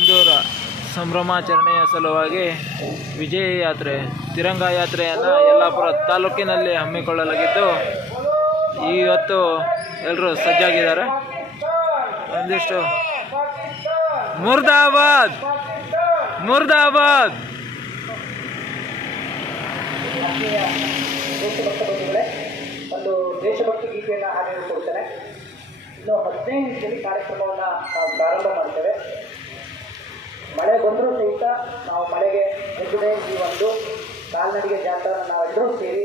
ಸಿಂಧೂರ ಸಂಭ್ರಮಾಚರಣೆಯ ಸಲುವಾಗಿ ವಿಜಯ ಯಾತ್ರೆ ತಿರಂಗ ಯಾತ್ರೆಯನ್ನು ಯಲ್ಲಾಪುರ ತಾಲೂಕಿನಲ್ಲಿ ಹಮ್ಮಿಕೊಳ್ಳಲಾಗಿದ್ದು ಇವತ್ತು ಎಲ್ಲರೂ ಸಜ್ಜಾಗಿದ್ದಾರೆ. ಒಂದಿಷ್ಟು ಮುರ್ದಾಬಾದ್ ಮುರ್ದಾಬಾದ್ ಒಂದು ದೇಶಭಕ್ತಿ ಗೀತೆಯನ್ನು ಹಾಡಿಕೊಡ್ತೇನೆ. ಇನ್ನು 15 ನಿಮಿಷದಲ್ಲಿ ಕಾರ್ಯಕ್ರಮವನ್ನು ನಾವು ಪ್ರಾರಂಭ ಮಾಡ್ತೇವೆ. ಮಳೆ ಬಂದರೂ ಸಹಿತ ನಾವು ಮಳೆಗೆ ಮುಗ್ಗದೆ ಈ ಒಂದು ಕಾಲ್ನಡಿಗೆ ಜಾಥಾ ನಾವೆಲ್ಲರೂ ಸೇರಿ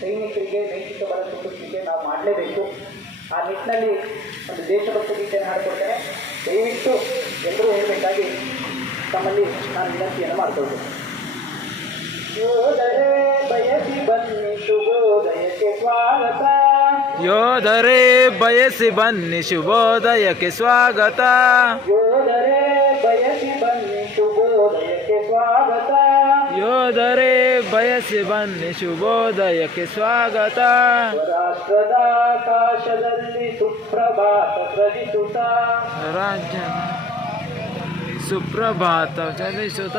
ಸೈನಿಕರಿಗೆ ನೈತಿಕ ಬಲ ಸೂಚಿಸಲಿಕ್ಕೆ ನಾವು ಮಾಡಲೇಬೇಕು. ಆ ನಿಟ್ಟಿನಲ್ಲಿ ಒಂದು ದೇಶಭಕ್ತಿ ಗೀತೆಯನ್ನು ಹಾಡಿಕೊಡ್ತೇನೆ. ದಯವಿಟ್ಟು ಎಲ್ಲರೂ ಹೇಳಬೇಕಾಗಿ ತಮ್ಮಲ್ಲಿ ನಾನು ವಿನಂತಿಯನ್ನು ಮಾಡಿಕೊಳ್ತೇನೆ. ಯೋಧರೇ ಬಯಸಿ ಬನ್ನಿ ಶುಭೋದಯಕ್ಕೆ ಸ್ವಾಗತ. ಯೋಧರೇ ಬಯಸಿ ಬನ್ನಿ ಶುಭೋದಯಕ್ಕೆ ಸ್ವಾಗತ. ಯೋಧರೇ ಬಯಸಿ ಬನ್ನಿ ಶುಭೋದಯಕ್ಕೆ ಸ್ವಾಗತ. ಯೋಧರೇ ಬಯಸಿ ಬನ್ನಿ ಶುಭೋದಯಕ್ಕೆ ಸ್ವಾಗತ. ರಾಷ್ಟ್ರದ ಆಕಾಶದಲ್ಲಿ ಸುಪ್ರಭಾತ ಪ್ರಜಿಸುತ್ತ ರಾಜ್ಯ ಸುಪ್ರಭಾತ ಚಲಿಸುತ್ತ.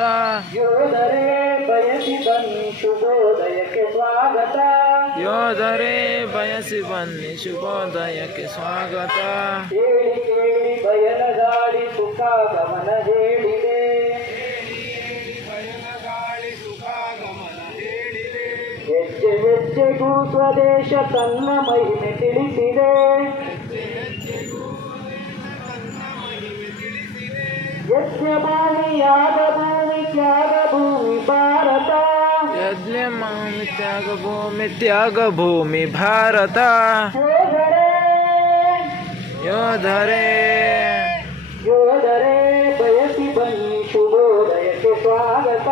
ಯೋಧರೇ ಬಯಸಿ ಬನ್ನಿ ಶುಭೋದಯಕ್ಕೆ ಸ್ವಾಗತ. ಯೋಧರೇ ಬಯಸಿ ಬನ್ನಿ ಶುಭೋದಯಕ್ಕೆ ಸ್ವಾಗತ. ಹೇಳಿ ಕೇಳಿ ಬಯಲಗಾಳಿ ಸುಖಾಗಮನ ಹೇಳಿದೆ. ಹೆಜ್ಜೆ ಹೆಜ್ಜೆಗೂ ಸ್ವದೇಶ ತನ್ನ ಮಹಿಮೆ ತಿಳಿಸಿದೆ. ಯಜ್ಞ ಭೂಮಿ ಯಾಗ ಭೂಮಿ ತ್ಯಾಗ ಭೂಮಿ ಭಾರತ. ಯಜ್ಞ ಭೂಮಿ ತ್ಯಾಗ ಭೂಮಿ ತ್ಯಾಗ ಭೂಮಿ ಭಾರತ. ಯೋಧರೇ ಯೋಧರೇ ಯೋಧರೇ ಬಯಸಿ ಬನ್ನಿ ಶುಭೋದಯಕ್ಕೆ ಸ್ವಾಗತ.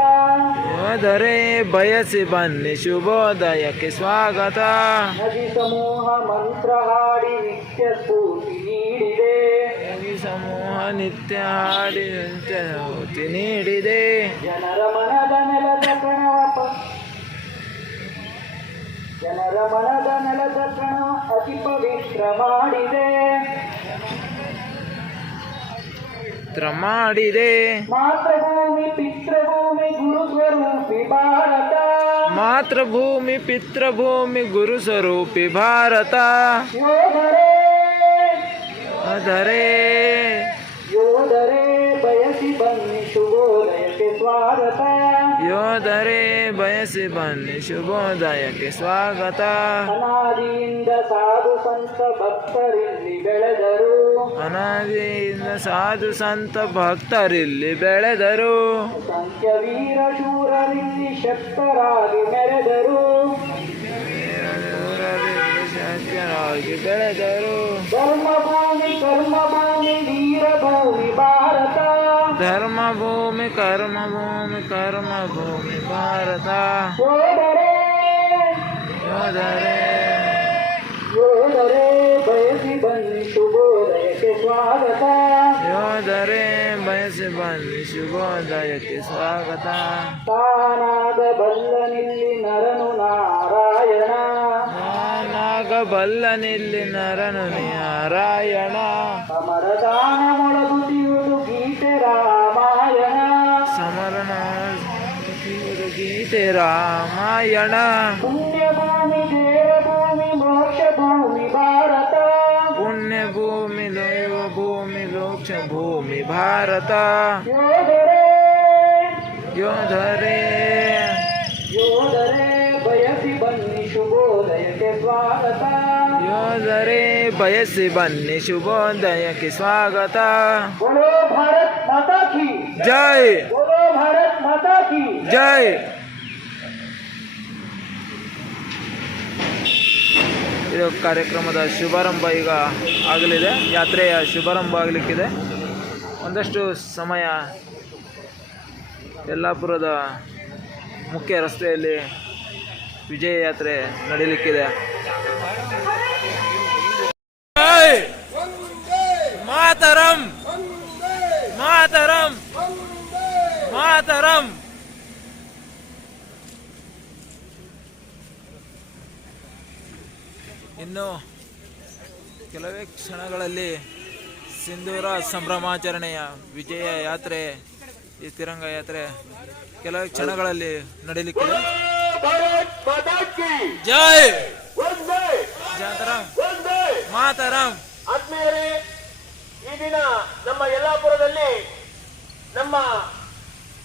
ಯೋಧರೇ ಬಯಸಿ ಬನ್ನಿ ಶುಭೋದಯಕ್ಕೆ ಸ್ವಾಗತ. ನದಿ ಸಮೂಹ ಮಂತ್ರ ಹಾಡಿ ನಿತ್ಯ ಸ್ಫೂರ್ತಿ ನೀಡಿದೆ. ನದಿ ಸಮೂಹ ನಿತ್ಯ ಹಾಡಿ ನಿತ್ಯ ಸ್ಫೂರ್ತಿ ನೀಡಿದೆ. ಜನರ ಮನದ ನೆಲದ ಕಣವ ಅತಿ ಪವಿತ್ರ ಮಾಡಿದೆ. ಮಾಡಿದೆ ಮಾತೃಭೂಮಿ ಪಿತೃಭೂಮಿ ಗುರು ಸ್ವರೂಪಿ ಭಾರತ. ಮಾತೃಭೂಮಿ ಪಿತೃಭೂಮಿ ಗುರು ಸ್ವರೂಪಿ ಭಾರತ. ಯೋಧರೇ ಯೋಧರೇ ಯೋಧರೇ ಬಯಸಿ ಬನ್ನಿ ಶುಭೋದಯಕ್ಕೆ ಸ್ವಾಗತ. ಯೋಧರೇ ಬಯಸಿ ಬನ್ನಿ ಶುಭೋದಯಕ್ಕೆ ಸ್ವಾಗತ. ಅನಾದಿಯಿಂದ ಸಾಧು ಸಂತ ಭಕ್ತರಿಲ್ಲಿ ಬೆಳೆದರು. ಅನಾದಿಯಿಂದ ಸಾಧು ಸಂತ ಭಕ್ತರಿಲ್ಲಿ ಬೆಳೆದರು. ಸಂಖ್ಯ ವೀರ ಶೂರರಿಲ್ಲಿ ಶಕ್ತರಾಗಿ ಮೆರೆದರು. ಶಕ್ತರಾಗಿ ಬೆಳೆದರು. ಧರ್ಮಭೂಮಿ ಕರ್ಮಭೂಮಿ ವೀರಭೂಮಿ ಭಾರತ. ಧರ್ಮಭೂಮಿ ಕರ್ಮಭೂಮಿ ಕರ್ಮಭೂಮಿ ಭಾರತ. ಯೋಧರೇ ಯೋಧರೇ ಯೋಧರೇ ಬಯಸಿ ಬನ್ನಿ ಶುಭೋದಯಕ್ಕೆ ಸ್ವಾಗತ. ಯೋಧರೇ ಬಯಸಿ ಬನ್ನಿ ಶುಭೋದಯಕ್ಕೆ ಸ್ವಾಗತ. ತಾನಾಗಬಲ್ಲನಿಲ್ಲಿ ನರನು ನಾರಾಯಣ. ನಾನಾಗಬಲ್ಲನಿಲ್ಲಿ ನರನು ನಾರಾಯಣ. ಸಮರದಾನ ಮೊಳಗುತ್ತಿಯುವುದು ಗೀತೆ ರಾಮಾಯಣ. ಸಮರಣ ಗೀತೆ ರಾಮಾಯಣ. ಪುಣ್ಯಭೂಮಿ ದೇವಭೂಮಿ ಮೋಕ್ಷ ಭೂಮಿ ಭಾರತ. ಪುಣ್ಯ ಭೂಮಿ ದೈವ ಭೂಮಿ ಮೋಕ್ಷ ಭೂಮಿ ಭಾರತ. ಯೋಧರೇ ಯೋಧರೇ ಯೋಧರೇ ಬಯಸಿ ಬನ್ನಿ ಶುಭೋದಯಕ್ಕೆ ಸ್ವಾಗತ. ಯೋಧರೇ ಬಯಸಿ ಬನ್ನಿ ಶುಭೋದಯಕ್ಕೆ ಸ್ವಾಗತ. ಬೋಲೋ ಭಾರತ್ ಮಾತಾ ಕಿ ಜೈ. ಬೋಲೋ ಭಾರತ್ ಮಾತಾ ಕಿ ಜೈ. ಇದು ಕಾರ್ಯಕ್ರಮದ ಶುಭಾರಂಭ ಈಗ ಆಗಲಿದೆ. ಯಾತ್ರೆಯ ಶುಭಾರಂಭ ಆಗಲಿಕ್ಕಿದೆ. ಒಂದಷ್ಟು ಸಮಯ ಯಲ್ಲಾಪುರದ ಮುಖ್ಯ ರಸ್ತೆಯಲ್ಲಿ ವಿಜಯ ಯಾತ್ರೆ ನಡೀಲಿಕ್ಕಿದೆ. ಮಾತರಂ ಮಾತರಂ ಮಾತರಂ. ಇನ್ನು ಕೆಲವೇ ಕ್ಷಣಗಳಲ್ಲಿ ಸಿಂಧೂರ ಸಂಭ್ರಮಾಚರಣೆಯ ವಿಜಯ ಯಾತ್ರೆ, ಈ ತಿರಂಗ ಯಾತ್ರೆ ಕೆಲವು ಕ್ಷಣಗಳಲ್ಲಿ ನಡೀಲಿಕ್ಕಿದೆ. ಜೈ ಜಾತರಾಮ್ ಮಾತರಾಮ್. ಆತ್ಮೀಯರೇ, ಈ ದಿನ ನಮ್ಮ ಯಲ್ಲಾಪುರದಲ್ಲಿ ನಮ್ಮ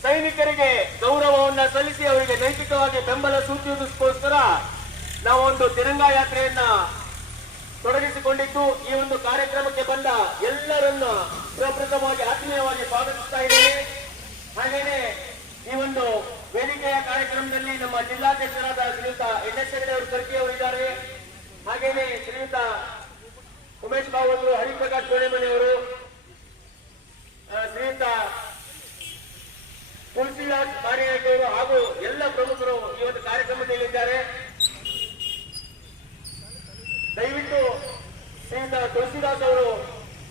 ಸೈನಿಕರಿಗೆ ಗೌರವವನ್ನ ಸಲ್ಲಿಸಿ ಅವರಿಗೆ ನೈತಿಕವಾಗಿ ಬೆಂಬಲ ಸೂಚಿಸುವುದಕ್ಕೋಸ್ಕರ ನಾವು ಒಂದು ತಿರಂಗ ಯಾತ್ರೆಯನ್ನ ತೊಡಗಿಸಿಕೊಂಡಿದ್ದು, ಈ ಒಂದು ಕಾರ್ಯಕ್ರಮಕ್ಕೆ ಬಂದ ಎಲ್ಲರನ್ನ ಪ್ರಪ್ರಥಮವಾಗಿ ಆತ್ಮೀಯವಾಗಿ ಸ್ವಾಗತಿಸ್ತಾ ಇದ್ದೇನೆ. ಹಾಗೇನೆ ಈ ಒಂದು ವೇದಿಕೆಯ ಕಾರ್ಯಕ್ರಮದಲ್ಲಿ ನಮ್ಮ ಜಿಲ್ಲಾಧ್ಯಕ್ಷರಾದ ಶ್ರೀಯುತ NS ಹೆಗಡೆ ಅವರು ಕರ್ಕಿ ಅವರಿದ್ದಾರೆ. ಹಾಗೇನೆ ಶ್ರೀಯುತ ಉಮೇಶ್ ಬಾಬು ಅವರು, ಹರಿಪ್ರಕಾಶ್ ಕೋಣೆಮನೆ ಅವರು, ಶ್ರೀಯುತ ತುಳಸಿದಾಸ್ ಮಾರಿನಾಯ್ಕ ಅವರು ಹಾಗೂ ಎಲ್ಲ ಪ್ರಮುಖರು ಈ ಒಂದು ಕಾರ್ಯಕ್ರಮದಲ್ಲಿದ್ದಾರೆ. ದಯವಿಟ್ಟು ಶ್ರೀಯುತ ತುಳಸಿದಾಸ್ ಅವರು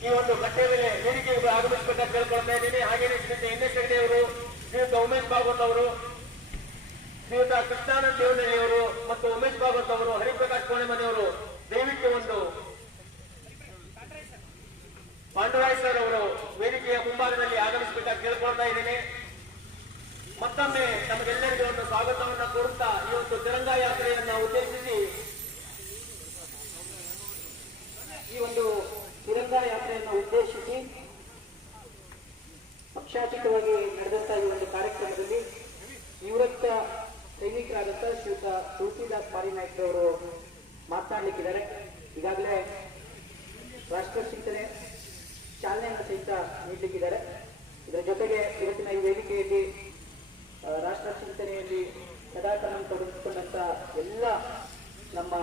ಈ ಒಂದು ಕಟ್ಟೆ ಮೇಲೆ ವೇದಿಕೆಗೆ ಆಗಮಿಸಬೇಕಂತ ಕೇಳ್ಕೊಳ್ತಾ ಇದ್ದೀನಿ. ಹಾಗೇನೆ ಶ್ರೀಯುತ NS ಹೆಗಡೆ ಅವರು, ಶ್ರೀಯುತ ಉಮೇಶ್ ಭಾಗವತ್ ಅವರು, ಶ್ರೀಯುತ ಕೃಷ್ಣಾನಂದ ದೇವನಹಳ್ಳಿ ಅವರು ಮತ್ತು ಉಮೇಶ್ ಭಾಗವತ್ ಅವರು, ಹರಿಪ್ರಕಾಶ್ ಕೋಣೆಮನೆ ಅವರು ದಯವಿಟ್ಟು ಒಂದು ಪಾಂಡುರಾಯ್ ಸರ್ ಅವರು ವೇದಿಕೆಯ ಮುಂಭಾಗದಲ್ಲಿ ಆಗಮಿಸಬೇಕಾಗಿ ಕೇಳ್ಕೊಳ್ತಾ ಇದ್ದೀನಿ. ಮತ್ತೊಮ್ಮೆ ನಮಗೆಲ್ಲರಿಗೂ ಒಂದು ಸ್ವಾಗತವನ್ನು ಕೋರುತ್ತಾ ಈ ಒಂದು ತಿರಂಗ ಯಾತ್ರೆಯನ್ನ ಉದ್ದೇಶಿಸಿ ಪಕ್ಷಾತೀತವಾಗಿ ನಡೆದಂತಹ ಈ ಒಂದು ಕಾರ್ಯಕ್ರಮದಲ್ಲಿ ನಿವೃತ್ತ ಸೈನಿಕರಾದಂಥ ಶ್ರೀಯುತ ತುಳಸಿದಾಸ್ ಮಾರಿನಾಯ್ಕ ಅವರು ಮಾತನಾಡಲಿಕ್ಕಿದ್ದಾರೆ. ಈಗಾಗಲೇ ರಾಷ್ಟ್ರ ಚಿಂತನೆ ಚಾಲನೆಯನ್ನು ಸಹಿತ ನೀಡಲಿಕ್ಕಿದ್ದಾರೆ. ಇದರ ಜೊತೆಗೆ ಇವತ್ತಿನ ಈ ವೇದಿಕೆಯಲ್ಲಿ ರಾಷ್ಟ್ರ ಚಿಂತನೆಯಲ್ಲಿ ಸದಾಚಾರ ತೊಡಗಿಸಿಕೊಂಡಂತ ಎಲ್ಲ ನಮ್ಮ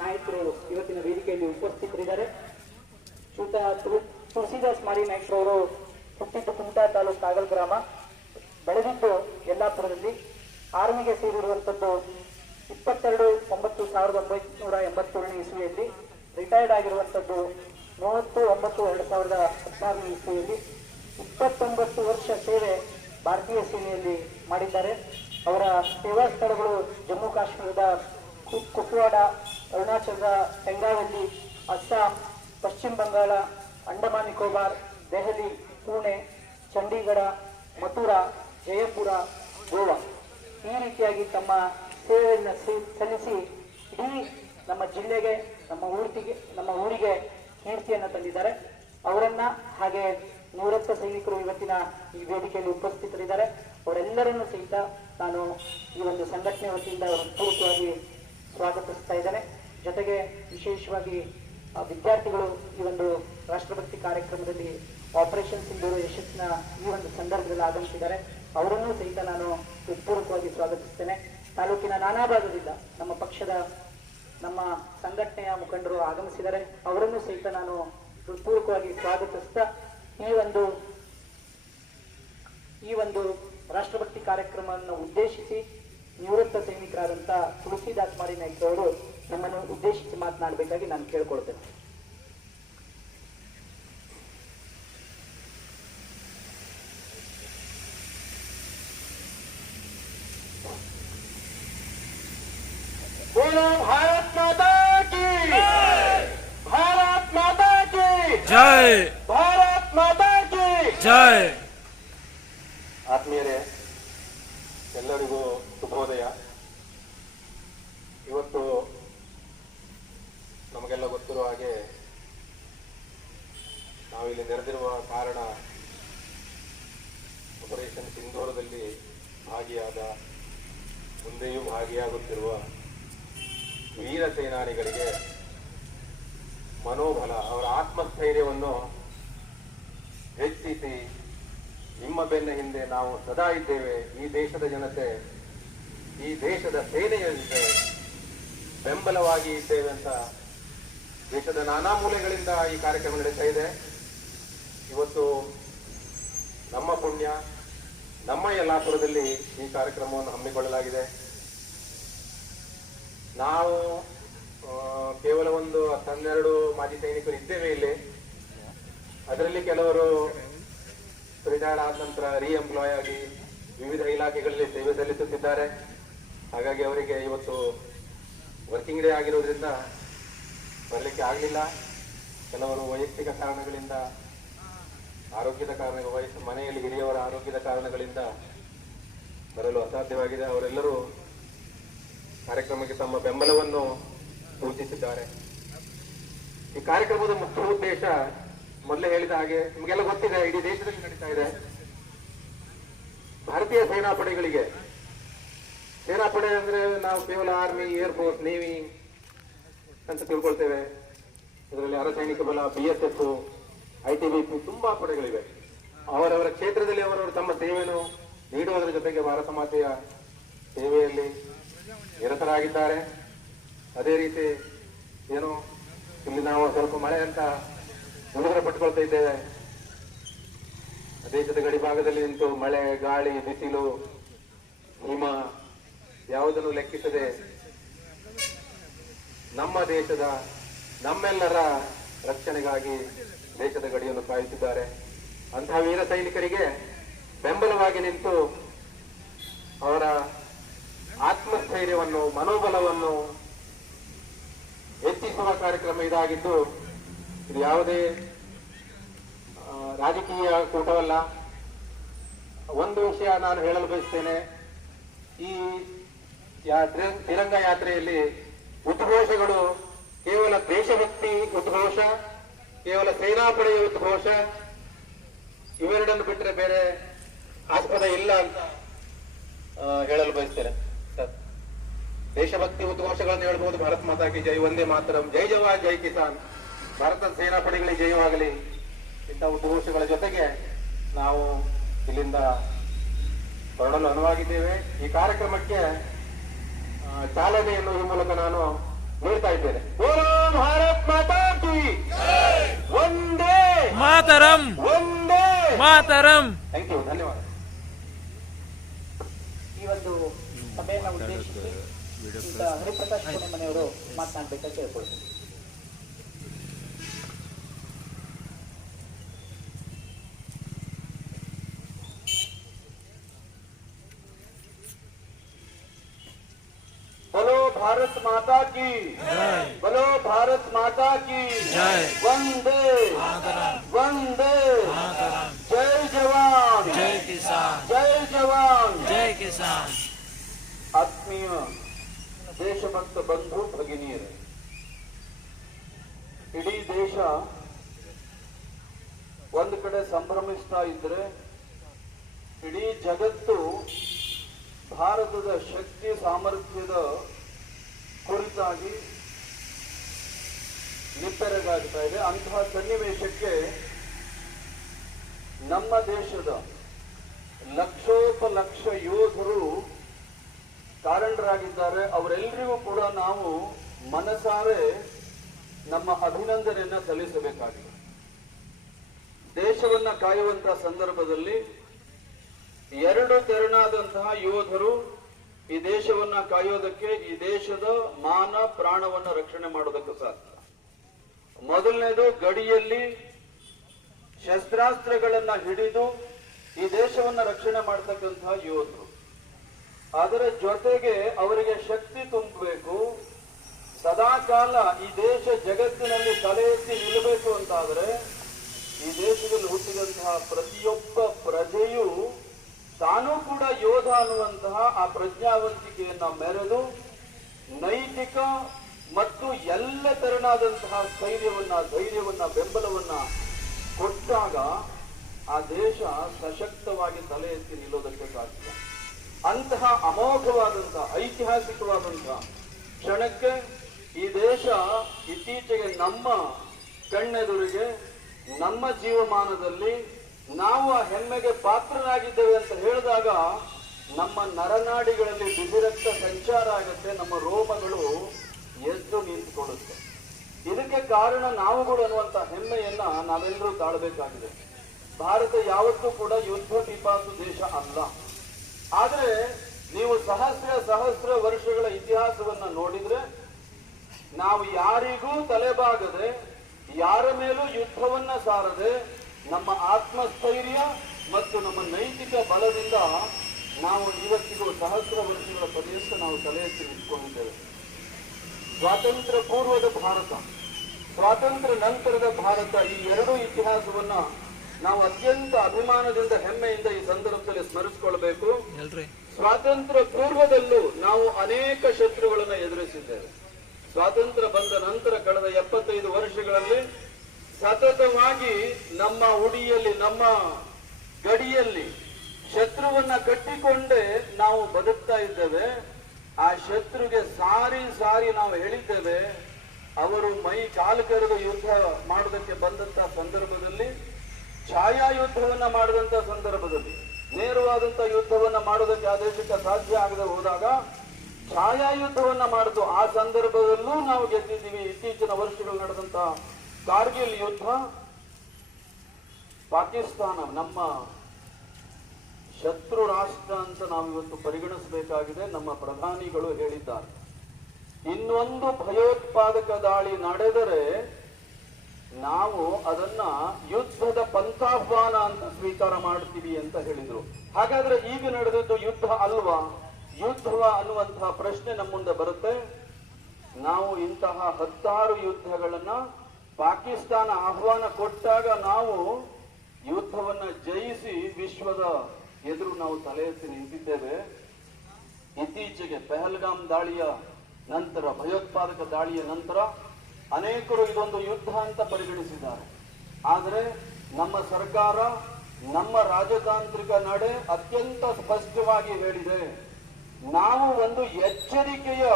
ನಾಯಕರು ಇವತ್ತಿನ ವೇದಿಕೆಯಲ್ಲಿ ಉಪಸ್ಥಿತರಿದ್ದಾರೆ. ಶ್ರೀಯುತ ತುಳಸಿದಾಸ್ ಮಾರಿನಾಯ್ಕರವರು ಹುಟ್ಟಿದ್ದು ಕುಮಟಾ ತಾಲೂಕು ಕಾಗಲ್ ಗ್ರಾಮ, ಬೆಳೆದಿದ್ದು ಯಲ್ಲಾಪುರದಲ್ಲಿ. ಆರ್ಮಿಗೆ ಸೇರಿರುವಂಥದ್ದು 22/9/1987 ಇಸ್ವಿಯಲ್ಲಿ. ರಿಟೈರ್ಡ್ ಆಗಿರುವಂಥದ್ದು 30/9/2016 ಇಸ್ವಿಯಲ್ಲಿ. 29 ವರ್ಷ ಸೇವೆ ಭಾರತೀಯ ಸೇನೆಯಲ್ಲಿ ಮಾಡಿದ್ದಾರೆ. ಅವರ ಸೇವಾ ಸ್ಥಳಗಳು ಜಮ್ಮು ಕಾಶ್ಮೀರದ ಕುಪ್ವಾಡ, ಅರುಣಾಚಲದ ತೆಂಗಾವಲ್ಲಿ, ಅಸ್ಸಾಂ, ಪಶ್ಚಿಮ ಬಂಗಾಳ, ಅಂಡಮಾನ್ ನಿಕೋಬಾರ್, ದೆಹಲಿ, ಪುಣೆ, ಚಂಡೀಗಢ, ಮಥುರಾ, ಜಯಪುರ, ಗೋವಾ ಈ ರೀತಿಯಾಗಿ ತಮ್ಮ ಸೇವೆಯನ್ನು ಸಲ್ಲಿಸಿ ಇಡೀ ನಮ್ಮ ಜಿಲ್ಲೆಗೆ, ನಮ್ಮ ಊರಿಗೆ ಕೀರ್ತಿಯನ್ನು ತಂದಿದ್ದಾರೆ. ಅವರನ್ನ ಹಾಗೆ ನಿವೃತ್ತ ಸೈನಿಕರು ಇವತ್ತಿನ ಈ ವೇದಿಕೆಯಲ್ಲಿ ಉಪಸ್ಥಿತರಿದ್ದಾರೆ. ಅವರೆಲ್ಲರನ್ನೂ ಸಹಿತ ನಾನು ಈ ಒಂದು ಸಂಘಟನೆ ವತಿಯಿಂದ ಪೂರ್ವಕವಾಗಿ ಸ್ವಾಗತಿಸ್ತಾ ಇದ್ದೇನೆ. ಜೊತೆಗೆ ವಿಶೇಷವಾಗಿ ವಿದ್ಯಾರ್ಥಿಗಳು ಈ ಒಂದು ರಾಷ್ಟ್ರಭಕ್ತಿ ಕಾರ್ಯಕ್ರಮದಲ್ಲಿ ಆಪರೇಷನ್ ಸಿಂಧೂರು ಯಶಸ್ಸಿನ ಈ ಒಂದು ಸಂದರ್ಭದಲ್ಲಿ ಆಗಮಿಸಿದ್ದಾರೆ. ಅವರನ್ನೂ ಸಹಿತ ನಾನು ಹೃತ್ಪೂರ್ವಕವಾಗಿ ಸ್ವಾಗತಿಸ್ತೇನೆ. ತಾಲೂಕಿನ ನಾನಾ ಭಾಗದಿಂದ ನಮ್ಮ ಪಕ್ಷದ, ನಮ್ಮ ಸಂಘಟನೆಯ ಮುಖಂಡರು ಆಗಮಿಸಿದ್ದಾರೆ. ಅವರನ್ನೂ ಸಹಿತ ನಾನು ಹೃತ್ಪೂರ್ವಕವಾಗಿ ಸ್ವಾಗತಿಸ್ತಾ ಈ ಒಂದು ರಾಷ್ಟ್ರಭಕ್ತಿ ಕಾರ್ಯಕ್ರಮವನ್ನು ಉದ್ದೇಶಿಸಿ ನಿವೃತ್ತ ಸೈನಿಕರಾದಂಥ ತುಳಸಿದಾಸ್ ಮಾರಿನಾಯ್ಕ ಅವರು ನಮ್ಮನ್ನು ಉದ್ದೇಶಿಸಿ ಮಾತನಾಡಬೇಕಾಗಿ ನಾನು ಕೇಳ್ಕೊಳ್ತೇನೆ. भारत माता की, भारत माता की जय, भारत माता की जय. ಆತ್ಮೀಯರೇ, ಎಲ್ಲರಿಗೂ ಶುಭೋದಯ. ಇವತ್ತು ನಮಗೆಲ್ಲ ಗೊತ್ತಿರುವ ಹಾಗೆ ನಾವಿಲ್ಲಿ ನೆರೆದಿರುವ ಕಾರಣ ಆಪರೇಷನ್ ಸಿಂಧೂರದಲ್ಲಿ ಭಾಗಿಯಾದ, ಮುಂದೆಯೂ ಭಾಗಿಯಾಗುತ್ತಿರುವ ವೀರ ಸೇನಾನಿಗಳಿಗೆ ಮನೋಬಲ, ಅವರ ಆತ್ಮಸ್ಥೈರ್ಯವನ್ನು ಹೆಚ್ಚಿಸಿ ನಿಮ್ಮ ಬೆನ್ನ ಹಿಂದೆ ನಾವು ಸದಾ ಇದ್ದೇವೆ, ಈ ದೇಶದ ಜನತೆ, ಈ ದೇಶದ ಸೇನೆಯ ಜೊತೆ ಬೆಂಬಲವಾಗಿ ಇದ್ದೇವೆ ಅಂತ ದೇಶದ ನಾನಾ ಮೂಲೆಗಳಿಂದ ಈ ಕಾರ್ಯಕ್ರಮ ನಡೀತಾ ಇದೆ. ಇವತ್ತು ನಮ್ಮ ಪುಣ್ಯ, ನಮ್ಮ ಯಲ್ಲಾಪುರದಲ್ಲಿ ಈ ಕಾರ್ಯಕ್ರಮವನ್ನು ಹಮ್ಮಿಕೊಳ್ಳಲಾಗಿದೆ. ನಾವು ಕೇವಲ ಒಂದು 12 ಮಾಜಿ ಸೈನಿಕರು ಇದ್ದೇವೆ ಇಲ್ಲಿ. ಅದರಲ್ಲಿ ಕೆಲವರು ರಿಟೈರ್ಡ್ ಆದ ನಂತರ ಎಂಪ್ಲಾಯ್ ಆಗಿ ವಿವಿಧ ಇಲಾಖೆಗಳಲ್ಲಿ ಸೇವೆ ಸಲ್ಲಿಸುತ್ತಿದ್ದಾರೆ. ಹಾಗಾಗಿ ಅವರಿಗೆ ಇವತ್ತು ವರ್ಕಿಂಗ್ ಡೇ ಆಗಿರೋದ್ರಿಂದ ಬರಲಿಕ್ಕೆ ಆಗಲಿಲ್ಲ. ಕೆಲವರು ವೈಯಕ್ತಿಕ ಕಾರಣಗಳಿಂದ ಆರೋಗ್ಯದ ಕಾರಣ ಮನೆಯಲ್ಲಿ ಹಿರಿಯವರ ಆರೋಗ್ಯದ ಕಾರಣಗಳಿಂದ ಬರಲು ಅಸಾಧ್ಯವಾಗಿದೆ. ಅವರೆಲ್ಲರೂ ಕಾರ್ಯಕ್ರಮಕ್ಕೆ ತಮ್ಮ ಬೆಂಬಲವನ್ನು ಸೂಚಿಸಿದ್ದಾರೆ. ಈ ಕಾರ್ಯಕ್ರಮದ ಮುಖ್ಯ ಉದ್ದೇಶ ಮೊದಲೇ ಹೇಳಿದ ಹಾಗೆ ನಿಮಗೆಲ್ಲ ಗೊತ್ತಿದೆ, ಇಡೀ ದೇಶದಲ್ಲಿ ನಡೀತಾ ಇದೆ. ಭಾರತೀಯ ಸೇನಾಪಡೆಗಳಿಗೆ, ಸೇನಾಪಡೆ ಅಂದ್ರೆ ನಾವು ಕೇವಲ ಆರ್ಮಿ, ಏರ್ಫೋರ್ಸ್, ನೇವಿ ಅಂತ ತಿಳ್ಕೊಳ್ತೇವೆ. ಇದರಲ್ಲಿ ಅರೆಸೈನಿಕ ಬಲ, BSF, ITBP ತುಂಬಾ ಪಡೆಗಳಿವೆ. ಅವರವರ ಕ್ಷೇತ್ರದಲ್ಲಿ ಅವರವರು ತಮ್ಮ ಸೇವೆಯನ್ನು ನೀಡುವುದರ ಜೊತೆಗೆ ಭಾರತ ಮಾತೆಯ ಸೇವೆಯಲ್ಲಿ ನಿರತರಾಗಿದ್ದಾರೆ. ಅದೇ ರೀತಿ ಏನು ಇಲ್ಲಿ ನಾವು ಸ್ವಲ್ಪ ಮಳೆ ಅಂತ ಮುಳುಗಡೆ ಪಟ್ಟುಕೊಳ್ತಾ ಇದ್ದೇವೆ. ದೇಶದ ಗಡಿ ಭಾಗದಲ್ಲಿ ನಿಂತು ಮಳೆ, ಗಾಳಿ, ಬಿಸಿಲು, ಹಿಮ ಯಾವುದನ್ನು ಲೆಕ್ಕಿಸದೆ ನಮ್ಮ ದೇಶದ ನಮ್ಮೆಲ್ಲರ ರಕ್ಷಣೆಗಾಗಿ ದೇಶದ ಗಡಿಯನ್ನು ಕಾಯುತ್ತಿದ್ದಾರೆ. ಅಂತಹ ವೀರ ಸೈನಿಕರಿಗೆ ಬೆಂಬಲವಾಗಿ ನಿಂತು ಅವರ ಆತ್ಮಸ್ಥೈರ್ಯವನ್ನು, ಮನೋಬಲವನ್ನು ಹೆಚ್ಚಿಸುವ ಕಾರ್ಯಕ್ರಮ ಇದಾಗಿದ್ದು, ಇದು ಯಾವುದೇ ರಾಜಕೀಯ ಕೂಟವಲ್ಲ. ಒಂದು ವಿಷಯ ನಾನು ಹೇಳಲು ಬಯಸ್ತೇನೆ. ಈ ತಿರಂಗ ಯಾತ್ರೆಯಲ್ಲಿ ಉದ್ಘೋಷಗಳು ಕೇವಲ ದೇಶಭಕ್ತಿ ಉದ್ಘೋಷ, ಕೇವಲ ಸೇನಾಪಡೆಯ ಉದ್ಘೋಷ, ಇವೆರಡನ್ನು ಬಿಟ್ಟರೆ ಬೇರೆ ಆಸ್ಪದ ಇಲ್ಲ ಅಂತ ಹೇಳಲು ಬಯಸ್ತೇನೆ. ದೇಶಭಕ್ತಿ ಉದ್ಘೋಷಗಳನ್ನು ಹೇಳ್ಬೋದು, ಭಾರತ್ ಮಾತಾ ಕಿ ಜೈ, ವಂದೇ ಮಾತರಂ, ಜೈ ಜವಾನ್ ಜೈ ಕಿಸಾನ್, ಭಾರತ ಸೇನಾಪಡೆಗಳಿಗೆ ಜಯವಾಗಲಿ, ಇಂಥ ಉದ್ಘೋಷಗಳ ಜೊತೆಗೆ ನಾವು ಇಲ್ಲಿಂದ ಹೊರಡಲು ಅನುವಾಗಿದ್ದೇವೆ. ಈ ಕಾರ್ಯಕ್ರಮಕ್ಕೆ ಚಾಲನೆಯನ್ನು ಈ ಮೂಲಕ ನಾನು ನೀಡ್ತಾ ಇದ್ದೇನೆ. ಭಾರತ್ ಮಾತಾ ಕಿ ವಂದೇ ಮಾತರಂ, ವಂದೇ ಮಾತರಂ. ಥ್ಯಾಂಕ್ ಯು, ಧನ್ಯವಾದ. ಈ ಒಂದು ಸಭೆಯನ್ನು ಉದ್ದೇಶಿಸಿ ಈಗ ಹರಿಪ್ರಕಾಶ್ ಮನೆಯವರು ಮಾತನಾಡಬೇಕಂತ ಕೇಳ್ಕೊಳ್ತೀನಿ. बोलो भारत माता की बोलो भारत माता की जय, वंदे मातरಂ, वंदे मातरಂ. जय जवान जय किसान, जय जवान. जय किसान. ಆತ್ಮೀಯ ದೇಶಭಕ್ತ ಬಂಧು ಭಗಿನಿಯರೇ, ಇಡೀ ದೇಶ ಒಂದು ಕಡೆ ಸಂಭ್ರಮಿಸ್ತಾ ಇದ್ರೆ, ಇಡೀ ಜಗತ್ತು ಭಾರತದ ಶಕ್ತಿ ಸಾಮರ್ಥ್ಯದ ಕುರಿತಾಗಿ ನಿಬ್ಬೆರಗಾಗ್ತಾ ಇದೆ. ಅಂತಹ ಸನ್ನಿವೇಶಕ್ಕೆ ನಮ್ಮ ದೇಶದ ಲಕ್ಷೋಪಲಕ್ಷ ಯೋಧರು ಕಾರಣರಾಗಿದ್ದಾರೆ. ಅವರೆಲ್ಲರಿಗೂ ಕೂಡ ನಾವು ಮನಸಾರೆ ನಮ್ಮ ಅಭಿನಂದನೆಯನ್ನ ಸಲ್ಲಿಸಬೇಕಾಗಿದೆ. ದೇಶವನ್ನ ಕಾಯುವಂತಹ ಸಂದರ್ಭದಲ್ಲಿ ಎರಡು ತೆರನಾದಂತಹ ಯೋಧರು ಈ ದೇಶವನ್ನ ಕಾಯೋದಕ್ಕೆ, ಈ ದೇಶದ ಮಾನ ಪ್ರಾಣವನ್ನ ರಕ್ಷಣೆ ಮಾಡೋದಕ್ಕೆ ಸಾಧ್ಯ. ಮೊದಲನೇದು, ಗಡಿಯಲ್ಲಿ ಶಸ್ತ್ರಾಸ್ತ್ರಗಳನ್ನ ಹಿಡಿದು ಈ ದೇಶವನ್ನ ರಕ್ಷಣೆ ಮಾಡತಕ್ಕಂತಹ ಯೋಧರು. ಅದರ ಜೊತೆಗೆ ಅವರಿಗೆ ಶಕ್ತಿ ತುಂಬಬೇಕು. ಸದಾ ಕಾಲ ಈ ದೇಶ ಜಗತ್ತಿನಲ್ಲಿ ತಲೆ ಎತ್ತಿ ನಿಲ್ಲಬೇಕು ಅಂತಾದ್ರೆ ಈ ದೇಶದಲ್ಲಿ ಹುಟ್ಟಿದಂತಹ ಪ್ರತಿಯೊಬ್ಬ ಪ್ರಜೆಯು ತಾನೂ ಕೂಡ ಯೋಧ ಅನ್ನುವಂತಹ ಆ ಪ್ರಜ್ಞಾವಂತಿಕೆಯನ್ನ ಮೆರೆದು ನೈತಿಕ ಮತ್ತು ಎಲ್ಲ ತೆರನಾದಂತಹ ಸ್ಥೈರ್ಯವನ್ನ, ಧೈರ್ಯವನ್ನ, ಬೆಂಬಲವನ್ನ ಕೊಟ್ಟಾಗ ಆ ದೇಶ ಸಶಕ್ತವಾಗಿ ತಲೆ ಎತ್ತಿ ನಿಲ್ಲೋದಕ್ಕೆ ಸಾಧ್ಯ. ಅಂತಹ ಅಮೋಘವಾದಂತಹ ಐತಿಹಾಸಿಕವಾದಂತಹ ಕ್ಷಣಕ್ಕೆ ಈ ದೇಶ ಇತ್ತೀಚೆಗೆ ನಮ್ಮ ಕಣ್ಣೆದುರಿಗೆ, ನಮ್ಮ ಜೀವಮಾನದಲ್ಲಿ ನಾವು ಆ ಹೆಮ್ಮೆಗೆ ಪಾತ್ರರಾಗಿದ್ದೇವೆ ಅಂತ ಹೇಳಿದಾಗ ನಮ್ಮ ನರನಾಡಿಗಳಲ್ಲಿ ಬಿಸಿರಕ್ತ ಸಂಚಾರ ಆಗುತ್ತೆ, ನಮ್ಮ ರೋಮಗಳು ಎದ್ದು ನಿಂತುಕೊಳ್ಳುತ್ತೆ. ಇದಕ್ಕೆ ಕಾರಣ ನಾವುಗಳು ಅನ್ನುವಂತ ಹೆಮ್ಮೆಯನ್ನ ನಾವೆಲ್ಲರೂ ತಾಳಬೇಕಾಗಿದೆ. ಭಾರತ ಯಾವತ್ತೂ ಕೂಡ ಯುದ್ಧ ಪಿಪಾಸು ದೇಶ ಅಲ್ಲ. ಆದ್ರೆ ನೀವು ಸಹಸ್ರ ವರ್ಷಗಳ ಇತಿಹಾಸವನ್ನ ನೋಡಿದ್ರೆ ನಾವು ಯಾರಿಗೂ ತಲೆಬಾಗದೆ, ಯಾರ ಮೇಲೂ ಯುದ್ಧವನ್ನ ಸಾರದೆ, ನಮ್ಮ ಆತ್ಮಸ್ಥೈರ್ಯ ಮತ್ತು ನಮ್ಮ ನೈತಿಕ ಬಲದಿಂದ ನಾವು ಇವತ್ತಿಗೂ ಸಹಸ್ರ ವರ್ಷಗಳ ಪರ್ಯಂತ ನಾವು ತಲೆ ಎತ್ತಿ ನಿಂತ್ಕೊಂಡಿದ್ದೇವೆ. ಸ್ವಾತಂತ್ರ್ಯ ಪೂರ್ವದ ಭಾರತ, ಸ್ವಾತಂತ್ರ್ಯ ನಂತರದ ಭಾರತ, ಈ ಎರಡೂ ಇತಿಹಾಸವನ್ನ ನಾವು ಅತ್ಯಂತ ಅಭಿಮಾನದಿಂದ ಹೆಮ್ಮೆಯಿಂದ ಈ ಸಂದರ್ಭದಲ್ಲಿ ಸ್ಮರಿಸಿಕೊಳ್ಬೇಕು. ಎಲ್ರಿ ಸ್ವಾತಂತ್ರ್ಯ ಪೂರ್ವದಲ್ಲೂ ನಾವು ಅನೇಕ ಶತ್ರುಗಳನ್ನು ಎದುರಿಸಿದ್ದೇವೆ. ಸ್ವಾತಂತ್ರ್ಯ ಬಂದ ನಂತರ ಕಳೆದ 75 ವರ್ಷಗಳಲ್ಲಿ ಸತತವಾಗಿ ನಮ್ಮ ಉಡಿಯಲ್ಲಿ, ನಮ್ಮ ಗಡಿಯಲ್ಲಿ ಶತ್ರುವನ್ನ ಕಟ್ಟಿಕೊಂಡೇ ನಾವು ಬದುಕ್ತಾ ಇದ್ದೇವೆ. ಆ ಶತ್ರುಗೆ ಸಾರಿ ಸಾರಿ ನಾವು ಹೇಳಿದ್ದೇವೆ. ಅವರು ಮೈ ಕಾಲು ಕೆರೆದು ಯುದ್ಧ ಮಾಡೋದಕ್ಕೆ ಬಂದಂತ ಸಂದರ್ಭದಲ್ಲಿ, ಛಾಯಾ ಯುದ್ಧವನ್ನ ಮಾಡಿದಂತ ಸಂದರ್ಭದಲ್ಲಿ, ನೇರವಾದಂತ ಯುದ್ಧವನ್ನ ಮಾಡೋದಕ್ಕೆ ಆ ದೇಶಕ್ಕೆ ಸಾಧ್ಯ ಆಗದೆ ಹೋದಾಗ ಛಾಯಾ ಯುದ್ಧವನ್ನ ಮಾಡಿದ್ದು. ಆ ಸಂದರ್ಭದಲ್ಲೂ ನಾವು ಗೆದ್ದಿದ್ದೀವಿ. ಇತ್ತೀಚಿನ ವರ್ಷಗಳು ನಡೆದಂತ ಕಾರ್ಗಿಲ್ ಯುದ್ಧ, ಪಾಕಿಸ್ತಾನ ನಮ್ಮ ಶತ್ರು ರಾಷ್ಟ್ರ ಅಂತ ನಾವು ಇವತ್ತು ಪರಿಗಣಿಸಬೇಕಾಗಿದೆ. ನಮ್ಮ ಪ್ರಧಾನಿಗಳು ಹೇಳಿದ್ದಾರೆ, ಇನ್ನೊಂದು ಭಯೋತ್ಪಾದಕ ದಾಳಿ ನಡೆದರೆ ನಾವು ಅದನ್ನ ಯುದ್ಧದ ಪಂಥಾಹ್ವಾನ ಅಂತ ಸ್ವೀಕಾರ ಮಾಡ್ತೀವಿ ಅಂತ ಹೇಳಿದ್ರು. ಹಾಗಾದ್ರೆ ಈಗ ನಡೆದದ್ದು ಯುದ್ಧ ಅಲ್ವಾ, ಯುದ್ಧವ ಅನ್ನುವಂತಹ ಪ್ರಶ್ನೆ ನಮ್ಮ ಮುಂದೆ ಬರುತ್ತೆ. ನಾವು ಇಂತಹ 10 ಯುದ್ಧಗಳನ್ನ ಪಾಕಿಸ್ತಾನ ಆಹ್ವಾನ ಕೊಟ್ಟಾಗ ನಾವು ಯುದ್ಧವನ್ನ ಜಯಿಸಿ ವಿಶ್ವದ ಎದುರು ನಾವು ತಲೆ ಎತ್ತಿ ನಿಂತಿದ್ದೇವೆ. ಇತ್ತೀಚೆಗೆ ಪಹಲ್ಗಾಮ್ ದಾಳಿಯ ನಂತರ, ಭಯೋತ್ಪಾದಕ ದಾಳಿಯ ನಂತರ ಅನೇಕರು ಇದೊಂದು ಯುದ್ಧ ಅಂತ ಪರಿಗಣಿಸಿದ್ದಾರೆ. ಆದರೆ ನಮ್ಮ ಸರ್ಕಾರ, ನಮ್ಮ ರಾಜತಾಂತ್ರಿಕ ನಡೆ ಅತ್ಯಂತ ಸ್ಪಷ್ಟವಾಗಿ ಹೇಳಿದೆ, ನಾವು ಒಂದು ಎಚ್ಚರಿಕೆಯ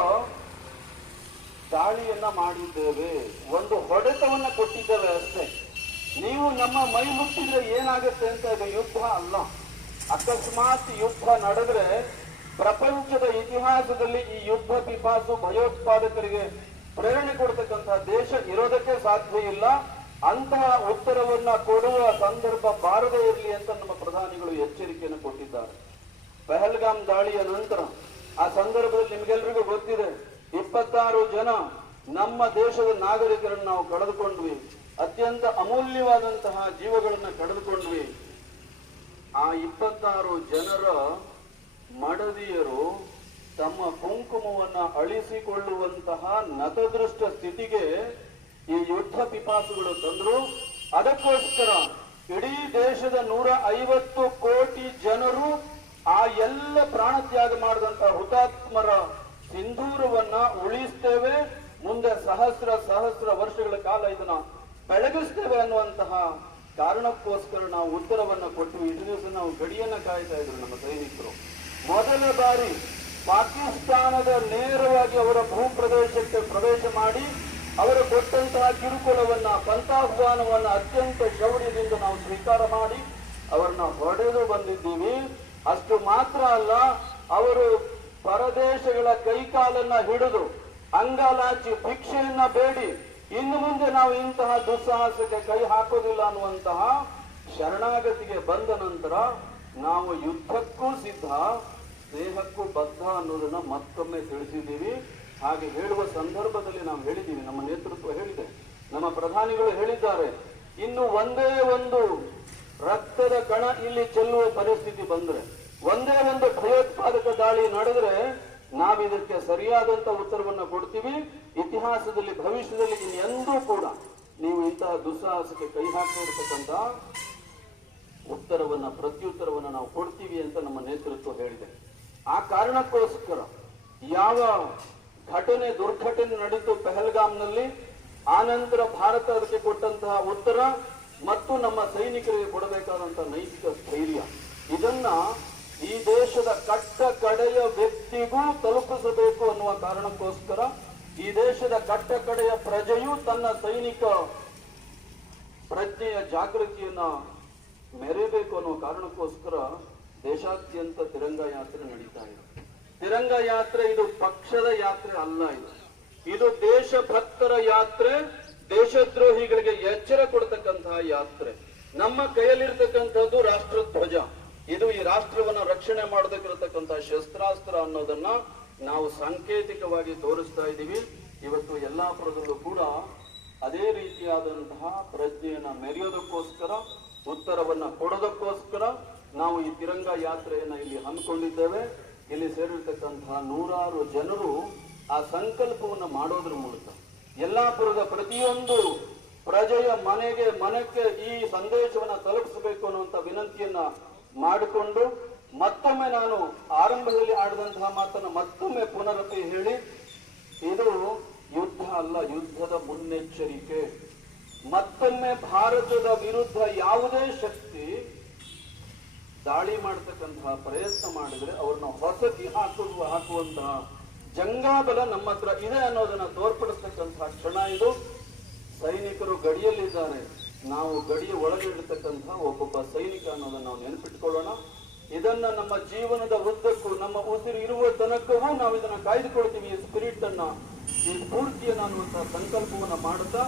ದಾಳಿಯನ್ನ ಮಾಡಿದ್ದೇವೆ, ಒಂದು ಹೊಡೆತವನ್ನ ಕೊಟ್ಟಿದ್ದೇವೆ ಅಷ್ಟೇ. ನೀವು ನಮ್ಮ ಮೈ ಮುಟ್ಟಿದ್ರೆ ಏನಾಗುತ್ತೆ ಅಂತ. ಇದು ಯುದ್ಧ ಅಲ್ಲ. ಅಕಸ್ಮಾತ್ ಯುದ್ಧ ನಡೆದ್ರೆ ಪ್ರಪಂಚದ ಇತಿಹಾಸದಲ್ಲಿ ಈ ಯುದ್ಧ ಪಿಪಾಸು ಭಯೋತ್ಪಾದಕರಿಗೆ ಪ್ರೇರಣೆ ಕೊಡ್ತಕ್ಕಂತಹ ದೇಶ ಇರೋದಕ್ಕೆ ಸಾಧ್ಯ ಇಲ್ಲ. ಅಂತಹ ಉತ್ತರವನ್ನ ಕೊಡುವ ಸಂದರ್ಭ ಬಾರದೇ ಇರಲಿ ಅಂತ ನಮ್ಮ ಪ್ರಧಾನಿಗಳು ಎಚ್ಚರಿಕೆಯನ್ನು ಕೊಟ್ಟಿದ್ದಾರೆ. ಪಹಲ್ಗಾಮ್ ದಾಳಿಯ ನಂತರ ಆ ಸಂದರ್ಭದಲ್ಲಿ ನಿಮ್ಗೆಲ್ರಿಗೂ ಗೊತ್ತಿದೆ, 26 ಜನ ನಮ್ಮ ದೇಶದ ನಾಗರಿಕರನ್ನು ನಾವು ಕಳೆದುಕೊಂಡ್ವಿ. ಅತ್ಯಂತ ಅಮೂಲ್ಯವಾದಂತಹ ಜೀವಗಳನ್ನ ಕಳೆದುಕೊಂಡ್ವಿ. ಆ 26 ಜನರ ಮಡದಿಯರು ತಮ್ಮ ಕುಂಕುಮವನ್ನ ಅಳಿಸಿಕೊಳ್ಳುವಂತಹ ನತದೃಷ್ಟ ಸ್ಥಿತಿಗೆ ಈ ಯುದ್ಧ ಪಿಪಾಸುಗಳು ತಂದ್ರು. ಅದಕ್ಕೋಸ್ಕರ ಇಡೀ ದೇಶದ 150 ಕೋಟಿ ಜನರು ಆ ಎಲ್ಲ ಪ್ರಾಣತ್ಯಾಗ ಮಾಡಿದಂತಹ ಹುತಾತ್ಮರ ಸಿಂಧೂರವನ್ನ ಉಳಿಸ್ತೇವೆ, ಮುಂದೆ ಸಹಸ್ರ ವರ್ಷಗಳ ಕಾಲ ಇದನ್ನ ಬೆಳಗಿಸ್ತೇವೆ ಅನ್ನುವಂತಹ ಕಾರಣಕ್ಕೋಸ್ಕರ ನಾವು ಉತ್ತರವನ್ನ ಕೊಟ್ಟು ಇಷ್ಟು ದಿವಸ ನಾವು ಗಡಿಯನ್ನ ಕಾಯ್ತಾ ಇದ್ರು ನಮ್ಮ ಸೈನಿಕರು. ಮೊದಲ ಬಾರಿ ಪಾಕಿಸ್ತಾನದ ನೇರವಾಗಿ ಅವರ ಭೂಪ್ರದೇಶಕ್ಕೆ ಪ್ರವೇಶ ಮಾಡಿ ಅವರು ಕೊಟ್ಟಂತಹ ಕಿರುಕುಳವನ್ನ, ಪಂಥಾಹ್ವಾನವನ್ನ ಅತ್ಯಂತ ಶೌರ್ಯದಿಂದ ನಾವು ಸ್ವೀಕಾರ ಮಾಡಿ ಅವರನ್ನ ಹೊಡೆದು ಬಂದಿದ್ದೀವಿ. ಅಷ್ಟು ಮಾತ್ರ ಅಲ್ಲ, ಅವರು ಪರದೇಶಗಳ ಕೈಕಾಲನ್ನ ಹಿಡಿದು ಅಂಗಾಲಾಚಿ ಭಿಕ್ಷೆಯನ್ನ ಬೇಡಿ ಇನ್ನು ಮುಂದೆ ನಾವು ಇಂತಹ ದುಸ್ಸಾಹಸಕ್ಕೆ ಕೈ ಹಾಕೋದಿಲ್ಲ ಅನ್ನುವಂತಹ ಶರಣಾಗತಿಗೆ ಬಂದ ನಂತರ ನಾವು ಯುದ್ಧಕ್ಕೂ ಸಿದ್ಧ, ಸ್ನೇಹಕ್ಕೂ ಬದ್ಧ ಅನ್ನೋದನ್ನ ಮತ್ತೊಮ್ಮೆ ತಿಳಿಸಿದ್ದೀವಿ. ಹಾಗೆ ಹೇಳುವ ಸಂದರ್ಭದಲ್ಲಿ ನಾವು ಹೇಳಿದ್ದೀವಿ, ನಮ್ಮ ನೇತೃತ್ವ ಹೇಳಿದೆ, ನಮ್ಮ ಪ್ರಧಾನಿಗಳು ಹೇಳಿದ್ದಾರೆ, ಇನ್ನು ಒಂದೇ ಒಂದು ರಕ್ತದ ಕಣ ಇಲ್ಲಿ ಚೆಲ್ಲುವ ಪರಿಸ್ಥಿತಿ ಬಂದ್ರೆ, ಒಂದೇ ಒಂದು ಭಯೋತ್ಪಾದಕ ದಾಳಿ ನಡೆದ್ರೆ ನಾವಿದಕ್ಕೆ ಸರಿಯಾದಂತ ಉತ್ತರವನ್ನ ಕೊಡ್ತೀವಿ. ಇತಿಹಾಸದಲ್ಲಿ, ಭವಿಷ್ಯದಲ್ಲಿ ಇನ್ನೆಂದೂ ಕೂಡ ನೀವು ಇಂತಹ ದುಸ್ಸಾಹಸಕ್ಕೆ ಕೈ ಹಾಕಿರ್ತಕ್ಕಂಥ ಉತ್ತರವನ್ನ, ಪ್ರತ್ಯುತ್ತರವನ್ನ ನಾವು ಕೊಡ್ತೀವಿ ಅಂತ ನಮ್ಮ ನೇತೃತ್ವ ಹೇಳಿದೆ. ಆ ಕಾರಣಕ್ಕೋಸ್ಕರ ಯಾವ ದುರ್ಘಟನೆ ನಡೀತು ಪಹಲ್ಗಾಮ್ನಲ್ಲಿ, ಆನಂತರ ಭಾರತ ಅದಕ್ಕೆ ಕೊಟ್ಟಂತಹ ಉತ್ತರ ಮತ್ತು ನಮ್ಮ ಸೈನಿಕರಿಗೆ ಕೊಡಬೇಕಾದಂತಹ ನೈತಿಕ ಸ್ಥೈರ್ಯ, ಇದನ್ನ ಈ ದೇಶದ ಕಟ್ಟ ಕಡೆಯ ವ್ಯಕ್ತಿಗೂ ತಲುಪಿಸಬೇಕು ಅನ್ನುವ ಕಾರಣಕ್ಕೋಸ್ಕರ ಈ ದೇಶದ ಕಟ್ಟ ಕಡೆಯ ಪ್ರಜೆಯು ತನ್ನ ಸೈನಿಕ ಪ್ರಜ್ಞೆಯ ಜಾಗೃತಿಯನ್ನ ಮೆರೆಯಬೇಕು ಅನ್ನುವ ಕಾರಣಕ್ಕೋಸ್ಕರ ದೇಶಾದ್ಯಂತ ತಿರಂಗ ಯಾತ್ರೆ ನಡೀತಾ ಇದೆ. ತಿರಂಗ ಯಾತ್ರೆ ಇದು ಪಕ್ಷದ ಯಾತ್ರೆ ಅಲ್ಲ, ಇದು ದೇಶಭಕ್ತರ ಯಾತ್ರೆ, ದೇಶದ್ರೋಹಿಗಳಿಗೆ ಎಚ್ಚರ ಕೊಡ್ತಕ್ಕಂತಹ ಯಾತ್ರೆ. ನಮ್ಮ ಕೈಯಲ್ಲಿರ್ತಕ್ಕಂಥದ್ದು ರಾಷ್ಟ್ರಧ್ವಜ, ಇದು ಈ ರಾಷ್ಟ್ರವನ್ನ ರಕ್ಷಣೆ ಮಾಡೋದಕ್ಕಿರತಕ್ಕಂತಹ ಶಸ್ತ್ರಾಸ್ತ್ರ ಅನ್ನೋದನ್ನ ನಾವು ಸಾಂಕೇತಿಕವಾಗಿ ತೋರಿಸ್ತಾ ಇದ್ದೀವಿ. ಇವತ್ತು ಯಲ್ಲಾಪುರದಲ್ಲೂ ಕೂಡ ಅದೇ ರೀತಿಯಾದಂತಹ ಪ್ರಜ್ಞೆಯನ್ನ ಮೆರೆಯೋದಕ್ಕೋಸ್ಕರ, ಉತ್ತರವನ್ನ ಕೊಡೋದಕ್ಕೋಸ್ಕರ ನಾವು ಈ ತಿರಂಗ ಯಾತ್ರೆಯನ್ನ ಇಲ್ಲಿ ಹಮ್ಮಿಕೊಂಡಿದ್ದೇವೆ. ಇಲ್ಲಿ ಸೇರಿರ್ತಕ್ಕಂತಹ 100 ಜನರು ಆ ಸಂಕಲ್ಪವನ್ನು ಮಾಡೋದ್ರ ಮೂಲಕ ಯಲ್ಲಾಪುರದ ಪ್ರತಿಯೊಂದು ಪ್ರಜೆಯ ಮನಕ್ಕೆ ಈ ಸಂದೇಶವನ್ನ ತಲುಪಿಸಬೇಕು ಅನ್ನುವಂತ ವಿನಂತಿಯನ್ನ ಮಾಡಿಕೊಂಡು ಮತ್ತೊಮ್ಮೆ ನಾನು ಆರಂಭದಲ್ಲಿ ಆಡಿದಂತಹ ಮಾತನ್ನ ಮತ್ತೊಮ್ಮೆ ಪುನರಪಿ ಹೇಳಿ, ಇದು ಯುದ್ಧ ಅಲ್ಲ, ಯುದ್ಧದ ಮುನ್ನೆಚ್ಚರಿಕೆ. ಮತ್ತೊಮ್ಮೆ ಭಾರತದ ವಿರುದ್ಧ ಯಾವುದೇ ಶಕ್ತಿ ದಾಳಿ ಮಾಡತಕ್ಕಂತಹ ಪ್ರಯತ್ನ ಮಾಡಿದ್ರೆ ಅವ್ರನ್ನ ಹೊಸಕಿ ಹಾಕುವಂತಹ ಜಂಗಾಬಲ ನಮ್ಮ ಹತ್ರ ಇದೆ ಅನ್ನೋದನ್ನ ತೋರ್ಪಡಿಸ್ತಕ್ಕಂತಹ ಕ್ಷಣ ಇದು. ಸೈನಿಕರು ಗಡಿಯಲ್ಲಿದ್ದಾರೆ, ನಾವು ಗಡಿಯ ಒಳಗೆ ಇರತಕ್ಕಂತಹ ಒಬ್ಬೊಬ್ಬ ಸೈನಿಕ ಅನ್ನೋದನ್ನ ನಾವು ನೆನಪಿಟ್ಕೊಳ್ಳೋಣ. ಇದನ್ನ ನಮ್ಮ ಜೀವನದ ಉದ್ದಕ್ಕೂ, ನಮ್ಮ ಉಸಿರು ಇರುವ ತನಕವೂ ನಾವು ಇದನ್ನ ಕಾಯ್ದುಕೊಳ್ತೀವಿ. ಈ ಸ್ಪಿರಿಟ್ ಅನ್ನ, ಈ ಸ್ಫೂರ್ತಿಯನ್ನ ಅನ್ನುವಂತಹ ಸಂಕಲ್ಪವನ್ನ ಮಾಡುತ್ತಾ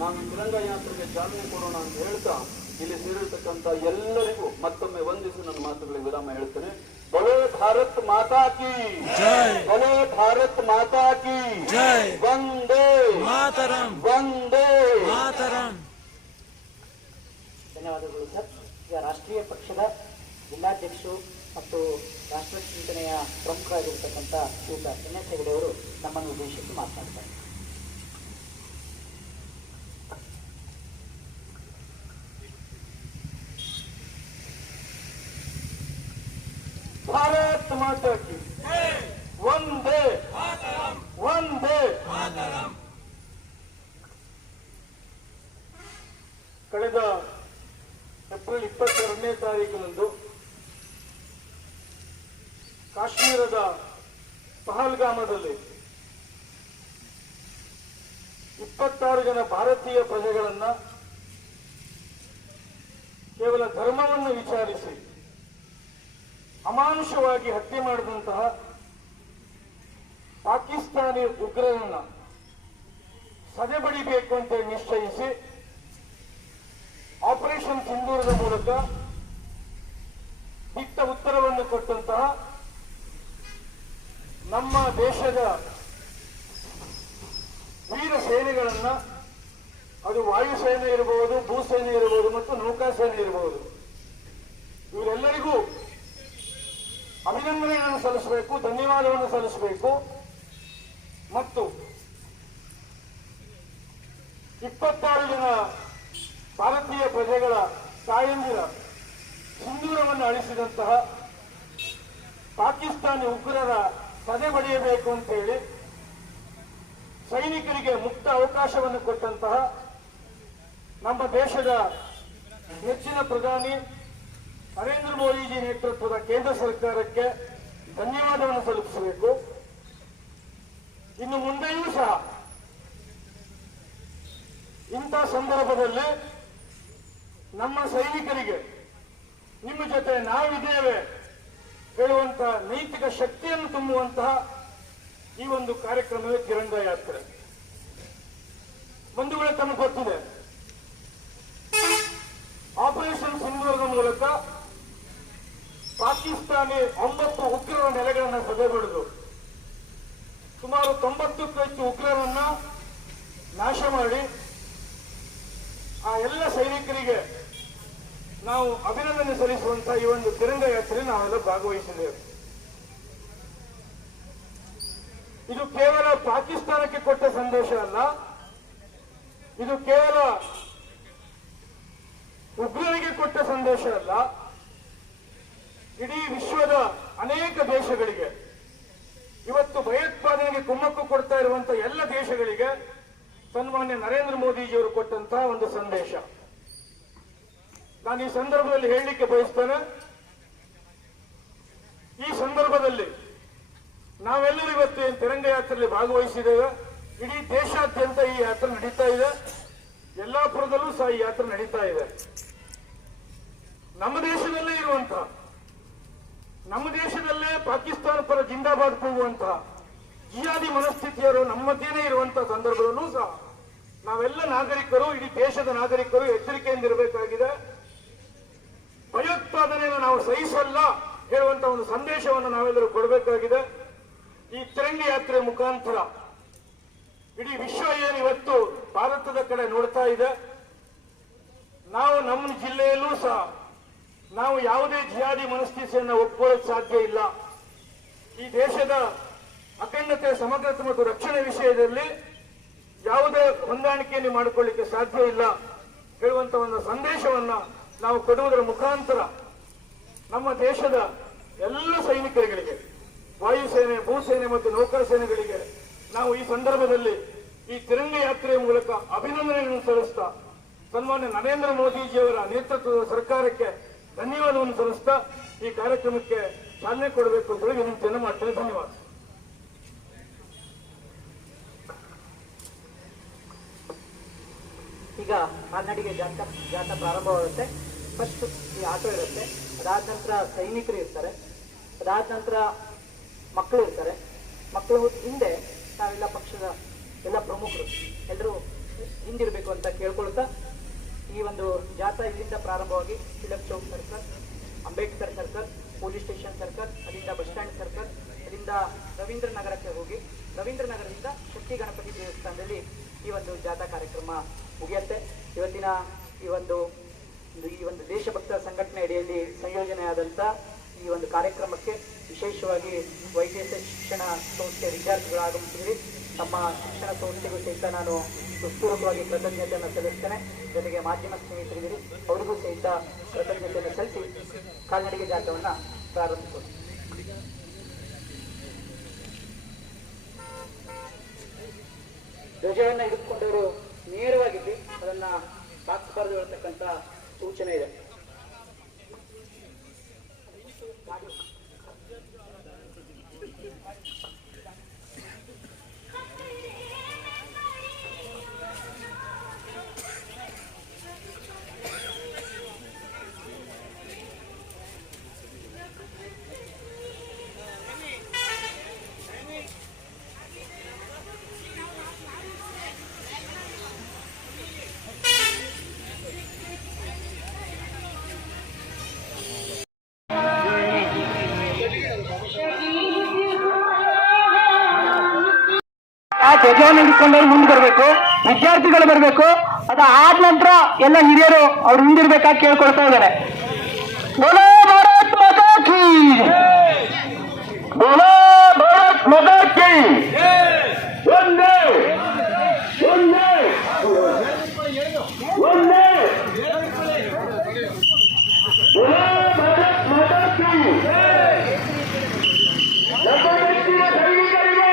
ನಾವು ಈ ತಿರಂಗ ಯಾತ್ರೆಗೆ ಚಾಲನೆ ಕೊಡೋಣ ಅಂತ ಹೇಳ್ತಾ ಇಲ್ಲಿ ಸೇರಿರ್ತಕ್ಕಂಥ ಎಲ್ಲರಿಗೂ ಮತ್ತೊಮ್ಮೆ ವಂದಿಸಿ ನನ್ನ ಮಾತುಗಳಿಗೆ ವಿರಾಮ ಹೇಳ್ತೇನೆ. बोलो भारत माता की जय, बोलो भारत माता की जय, वंदे मातरम, वंदे मातरಂ. ಧನ್ಯವಾದಗಳು ಸರ್. ಈಗ ರಾಷ್ಟ್ರೀಯ ಪಕ್ಷದ ಜಿಲ್ಲಾಧ್ಯಕ್ಷರು ಮತ್ತು ರಾಷ್ಟ್ರ ಚಿಂತನೆಯ ಪ್ರಮುಖರಾಗಿರ್ತಕ್ಕಂಥ ಶ್ರೀಯುತ NS ಹೆಗಡೆ ಅವರು ನಮ್ಮನ್ನು ಉದ್ದೇಶಿಸಿ ಮಾತನಾಡ್ತಾರೆ. भारत माता की वंदे वंदे. ಕಳೆದ ಏಪ್ರಿಲ್ 22ನೇ ತಾರೀಕಿನಂದು ಕಾಶ್ಮೀರದ ಪಹಲ್ಗಾಮದಲ್ಲಿ 26 ಜನ ಭಾರತೀಯ ಪ್ರಜೆಗಳನ್ನ ಕೇವಲ ಧರ್ಮವನ್ನು ವಿಚಾರಿಸಿ ಅಮಾನುಷವಾಗಿ ಹತ್ಯೆ ಮಾಡಿದಂತಹ ಪಾಕಿಸ್ತಾನಿ ಉಗ್ರರನ್ನ ಸದೆಬಡಿಬೇಕು ಅಂತ ನಿಶ್ಚಯಿಸಿ ಆಪರೇಷನ್ ಸಿಂಧೂರದ ಮೂಲಕ ದಿಟ್ಟ ಉತ್ತರವನ್ನು ಕೊಟ್ಟಂತಹ ನಮ್ಮ ದೇಶದ ವೀರ ಸೇನೆಗಳನ್ನ, ಅದು ವಾಯುಸೇನೆ ಇರಬಹುದು, ಭೂಸೇನೆ ಇರಬಹುದು ಮತ್ತು ನೌಕಾಸೇನೆ ಇರಬಹುದು, ಇವರೆಲ್ಲರಿಗೂ ಅಭಿನಂದನೆಗಳನ್ನು ಸಲ್ಲಿಸಬೇಕು, ಧನ್ಯವಾದವನ್ನು ಸಲ್ಲಿಸಬೇಕು. ಮತ್ತು 26 ಜನ ಭಾರತೀಯ ಪ್ರಜೆಗಳ ತಾಯಂದಿರ ಸಿಂಧೂರವನ್ನು ಅಳಿಸಿದಂತಹ ಪಾಕಿಸ್ತಾನಿ ಉಗ್ರರ ಸದೆ ಬಡಿಯಬೇಕು ಅಂತ ಹೇಳಿ ಸೈನಿಕರಿಗೆ ಮುಕ್ತ ಅವಕಾಶವನ್ನು ಕೊಟ್ಟಂತಹ ನಮ್ಮ ದೇಶದ ನೆಚ್ಚಿನ ಪ್ರಧಾನಿ ನರೇಂದ್ರ ಮೋದಿಜಿ ನೇತೃತ್ವದ ಕೇಂದ್ರ ಸರ್ಕಾರಕ್ಕೆ ಧನ್ಯವಾದವನ್ನು ಸಲ್ಲಿಸಬೇಕು. ಇನ್ನು ಮುಂದೆಯೂ ಸಹ ಇಂಥ ಸಂದರ್ಭದಲ್ಲಿ ನಮ್ಮ ಸೈನಿಕರಿಗೆ ನಿಮ್ಮ ಜೊತೆ ನಾವಿದ್ದೇವೆ ಹೇಳುವಂತ ನೈತಿಕ ಶಕ್ತಿಯನ್ನು ತುಂಬುವಂತಹ ಈ ಒಂದು ಕಾರ್ಯಕ್ರಮವೇ ತಿರಂಗ ಯಾತ್ರೆ. ಬಂಧುಗಳೇ, ತಮಗೆ ಗೊತ್ತಿದೆ, ಆಪರೇಷನ್ ಸಿಂಧೂರದ ಮೂಲಕ ಪಾಕಿಸ್ತಾನಿ 9 ಉಗ್ರರ ನೆಲೆಗಳನ್ನು ಸದೆಬಡಿದು ಸುಮಾರು 90ಕ್ಕೂ ಹೆಚ್ಚು ಉಗ್ರರನ್ನ ನಾಶ ಮಾಡಿ ಆ ಎಲ್ಲ ಸೈನಿಕರಿಗೆ ನಾವು ಅಭಿನಂದನೆ ಸಲ್ಲಿಸುವಂತಹ ಈ ಒಂದು ತಿರಂಗ ಯಾತ್ರೆ ನಾವೆಲ್ಲ ಭಾಗವಹಿಸಿದ್ದೇವೆ. ಇದು ಕೇವಲ ಪಾಕಿಸ್ತಾನಕ್ಕೆ ಕೊಟ್ಟ ಸಂದೇಶ ಅಲ್ಲ, ಇದು ಕೇವಲ ಉಗ್ರರಿಗೆ ಕೊಟ್ಟ ಸಂದೇಶ ಅಲ್ಲ, ಇಡೀ ವಿಶ್ವದ ಅನೇಕ ದೇಶಗಳಿಗೆ, ಇವತ್ತು ಭಯೋತ್ಪಾದನೆಗೆ ಕುಮ್ಮಕ್ಕು ಕೊಡ್ತಾ ಇರುವಂತಹ ಎಲ್ಲ ದೇಶಗಳಿಗೆ ಸನ್ಮಾನ್ಯ ನರೇಂದ್ರ ಮೋದಿಜಿಯವರು ಕೊಟ್ಟಂತಹ ಒಂದು ಸಂದೇಶ. ನಾನು ಈ ಸಂದರ್ಭದಲ್ಲಿ ಹೇಳಲಿಕ್ಕೆ ಬಯಸ್ತೇನೆ, ಈ ಸಂದರ್ಭದಲ್ಲಿ ನಾವೆಲ್ಲರೂ ಇವತ್ತು ಏನು ತಿರಂಗ ಯಾತ್ರೆಯಲ್ಲಿ ಭಾಗವಹಿಸಿದ್ದೇವೆ. ಇಡೀ ದೇಶಾದ್ಯಂತ ಈ ಯಾತ್ರೆ ನಡೀತಾ ಇದೆ, ಯಲ್ಲಾಪುರದಲ್ಲೂ ಸಹ ಈ ಯಾತ್ರೆ ನಡೀತಾ ಇದೆ. ನಮ್ಮ ದೇಶದಲ್ಲೇ ಇರುವಂತಹ, ನಮ್ಮ ದೇಶದಲ್ಲೇ ಪಾಕಿಸ್ತಾನ ಪರ ಜಿಂದಾಬಾದ್ ಕೂಗುವಂತಹ ಜಿಹಾದಿ ಮನಸ್ಥಿತಿಯರು ನಮ್ಮದೇನೇ ಇರುವಂತಹ ಸಂದರ್ಭದಲ್ಲೂ ಸಹ ನಾವೆಲ್ಲ ನಾಗರಿಕರು, ಇಡೀ ದೇಶದ ನಾಗರಿಕರು ಎಚ್ಚರಿಕೆಯಿಂದ ಇರಬೇಕಾಗಿದೆ. ಭಯೋತ್ಪಾದನೆಯನ್ನು ನಾವು ಸಹಿಸಲ್ಲ ಹೇಳುವಂತ ಒಂದು ಸಂದೇಶವನ್ನು ನಾವೆಲ್ಲರೂ ಕೊಡಬೇಕಾಗಿದೆ. ಈ ತಿರಂಗ ಯಾತ್ರೆ ಮುಖಾಂತರ ಇಡೀ ವಿಶ್ವ ಏನು ಇವತ್ತು ಭಾರತದ ಕಡೆ ನೋಡ್ತಾ ಇದೆ, ನಾವು ನಮ್ಮ ಜಿಲ್ಲೆಯಲ್ಲೂ ಸಹ ನಾವು ಯಾವುದೇ ಜಿಹಾದಿ ಮನಸ್ಥಿತಿಯನ್ನು ಒಪ್ಪಿಕೊಳ್ಳಕ್ಕೆ ಸಾಧ್ಯ ಇಲ್ಲ. ಈ ದೇಶದ ಅಖಂಡತೆ, ಸಮಗ್ರತೆ ಮತ್ತು ರಕ್ಷಣೆ ವಿಷಯದಲ್ಲಿ ಯಾವುದೇ ಹೊಂದಾಣಿಕೆಯನ್ನು ಮಾಡಿಕೊಳ್ಳಿಕ್ಕೆ ಸಾಧ್ಯ ಇಲ್ಲ ಹೇಳುವಂತ ಒಂದು ಸಂದೇಶವನ್ನ ನಾವು ಕೊಡುವುದರ ಮುಖಾಂತರ ನಮ್ಮ ದೇಶದ ಎಲ್ಲ ಸೈನಿಕರುಗಳಿಗೆ, ವಾಯುಸೇನೆ, ಭೂಸೇನೆ ಮತ್ತು ನೌಕರ ಸೇನೆಗಳಿಗೆ ನಾವು ಈ ಸಂದರ್ಭದಲ್ಲಿ ಈ ತಿರಂಗ ಯಾತ್ರೆಯ ಮೂಲಕ ಅಭಿನಂದನೆಗಳನ್ನು ಸಲ್ಲಿಸ್ತಾ, ಸನ್ಮಾನ್ಯ ನರೇಂದ್ರ ಮೋದಿಜಿಯವರ ನೇತೃತ್ವದ ಸರ್ಕಾರಕ್ಕೆ ಧನ್ಯವಾದವನ್ನು ಸಲ್ಲಿಸ್ತಾ ಈ ಕಾರ್ಯಕ್ರಮಕ್ಕೆ ಚಾಲನೆ ಕೊಡಬೇಕು ಅಂತ ಹೇಳಿ ವಿನಂತಿಯನ್ನು ಮಾಡ್ತೇನೆ. ಧನ್ಯವಾದ. ಈಗ ಕಾಲ್ನಡಿಗೆ ಜಾಥಾ ಪ್ರಾರಂಭವಾಗುತ್ತೆ. ಫಸ್ಟ್ ಈ ಆಟೋ ಇರುತ್ತೆ, ಅದಾದ ನಂತರ ಸೈನಿಕರು ಇರ್ತಾರೆ, ಅದಾದ ನಂತರ ಮಕ್ಕಳು ಇರ್ತಾರೆ. ಮಕ್ಕಳು ಹಿಂದೆ ನಾವೆಲ್ಲ ಪಕ್ಷದ ಎಲ್ಲ ಪ್ರಮುಖರು ಎಲ್ಲರೂ ಹಿಂದಿರಬೇಕು ಅಂತ ಕೇಳ್ಕೊಳ್ತಾ ಈ ಒಂದು ಜಾಥಾ ಇಲ್ಲಿಂದ ಪ್ರಾರಂಭವಾಗಿ Tilak Chowk circle, Ambedkar circle, police station circle, ಅಲ್ಲಿಂದ ಬಸ್ ಸ್ಟ್ಯಾಂಡ್ ಸರ್ಕಲ್, ಅಲ್ಲಿಂದ ರವೀಂದ್ರ ನಗರಕ್ಕೆ ಹೋಗಿ ರವೀಂದ್ರ ನಗರದಿಂದ ಶಕ್ತಿ ಗಣಪತಿ ದೇವಸ್ಥಾನದಲ್ಲಿ ಈ ಒಂದು ಜಾಥಾ ಕಾರ್ಯಕ್ರಮ ಮುಗಿಯುತ್ತೆ. ಇವತ್ತಿನ ಈ ಒಂದು ದೇಶಭಕ್ತ ಸಂಘಟನೆ ಅಡಿಯಲ್ಲಿ ಸಂಯೋಜನೆಯಾದಂಥ ಈ ಒಂದು ಕಾರ್ಯಕ್ರಮಕ್ಕೆ ವಿಶೇಷವಾಗಿ ವೈದ್ಯಕೀಯ ಶಿಕ್ಷಣ ಸಂಸ್ಥೆ ವಿದ್ಯಾರ್ಥಿಗಳು ಆಗಮಿಸಿದ್ರಿ. ತಮ್ಮ ಶಿಕ್ಷಣ ಸಂಸ್ಥೆಗೂ ಸಹಿತ ನಾನು ಹೃತ್ಪೂರ್ವಕವಾಗಿ ಕೃತಜ್ಞತೆಯನ್ನು ಸಲ್ಲಿಸ್ತೇನೆ. ಜೊತೆಗೆ ಮಾಧ್ಯಮ ಸ್ನೇಹಿತರಿದ್ದೀರಿ, ಅವರಿಗೂ ಸಹಿತ ಕೃತಜ್ಞತೆಯನ್ನು ಸಲ್ಲಿಸಿ ಕಾಲ್ನಡಿಗೆ ಜಾಥಾವನ್ನು ಪ್ರಾರಂಭಿಸೋಣ. ಧ್ವಜವನ್ನು ಹಿಡಿದುಕೊಂಡವರು ನೇರವಾಗಿದ್ದು ಅದನ್ನ ಬಾಕ್ಸ್ಬಾರ್ದು ಹೇಳ್ತಕ್ಕಂಥ ಸೂಚನೆ ಇದೆ. ಧ್ವಜವನ್ನು ಹಿಡ್ಕೊಂಡವ್ರು ಮುಂದೆ ಬರಬೇಕು, ವಿದ್ಯಾರ್ಥಿಗಳು ಬರಬೇಕು. ಅದಾದ ನಂತರ ಎಲ್ಲ ಹಿರಿಯರು ಅವ್ರು ಹಿಂದಿರ್ಬೇಕಾಗಿ ಕೇಳ್ಕೊಳ್ತಾ ಇದ್ದಾರೆ. ಬೋಲೋ ಭಾರತ್ ಮಾತಾ ಕಿ, ಬೋಲೋ ಭಾರತ್ ಮಾತಾ ಕಿ, ಒಂದೇ ಒಂದೇ ಒಂದೇ, ಬೋಲೋ ಭಾರತ್ ಮಾತಾ ಕಿ. ನಮ್ಮ ನೆಚ್ಚಿನ ಸೈನಿಕರಿಗೆ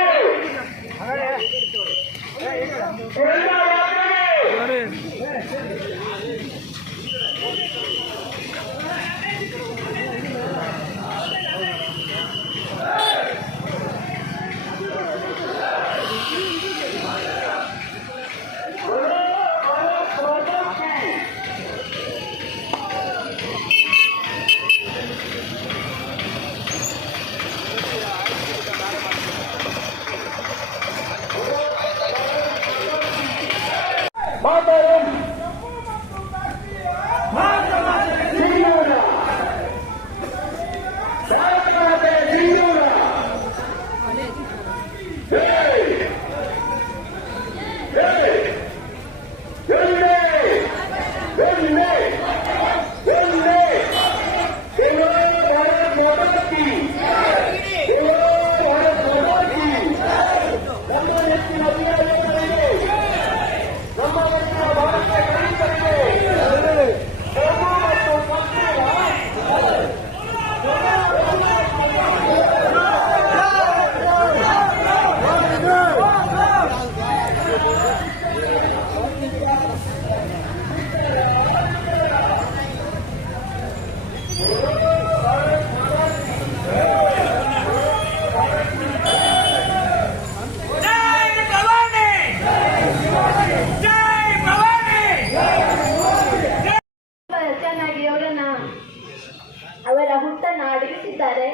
ಅವರ ಹುಟ್ಟನ್ನು ಅಡಗಿಸಿದ್ದಾರೆ.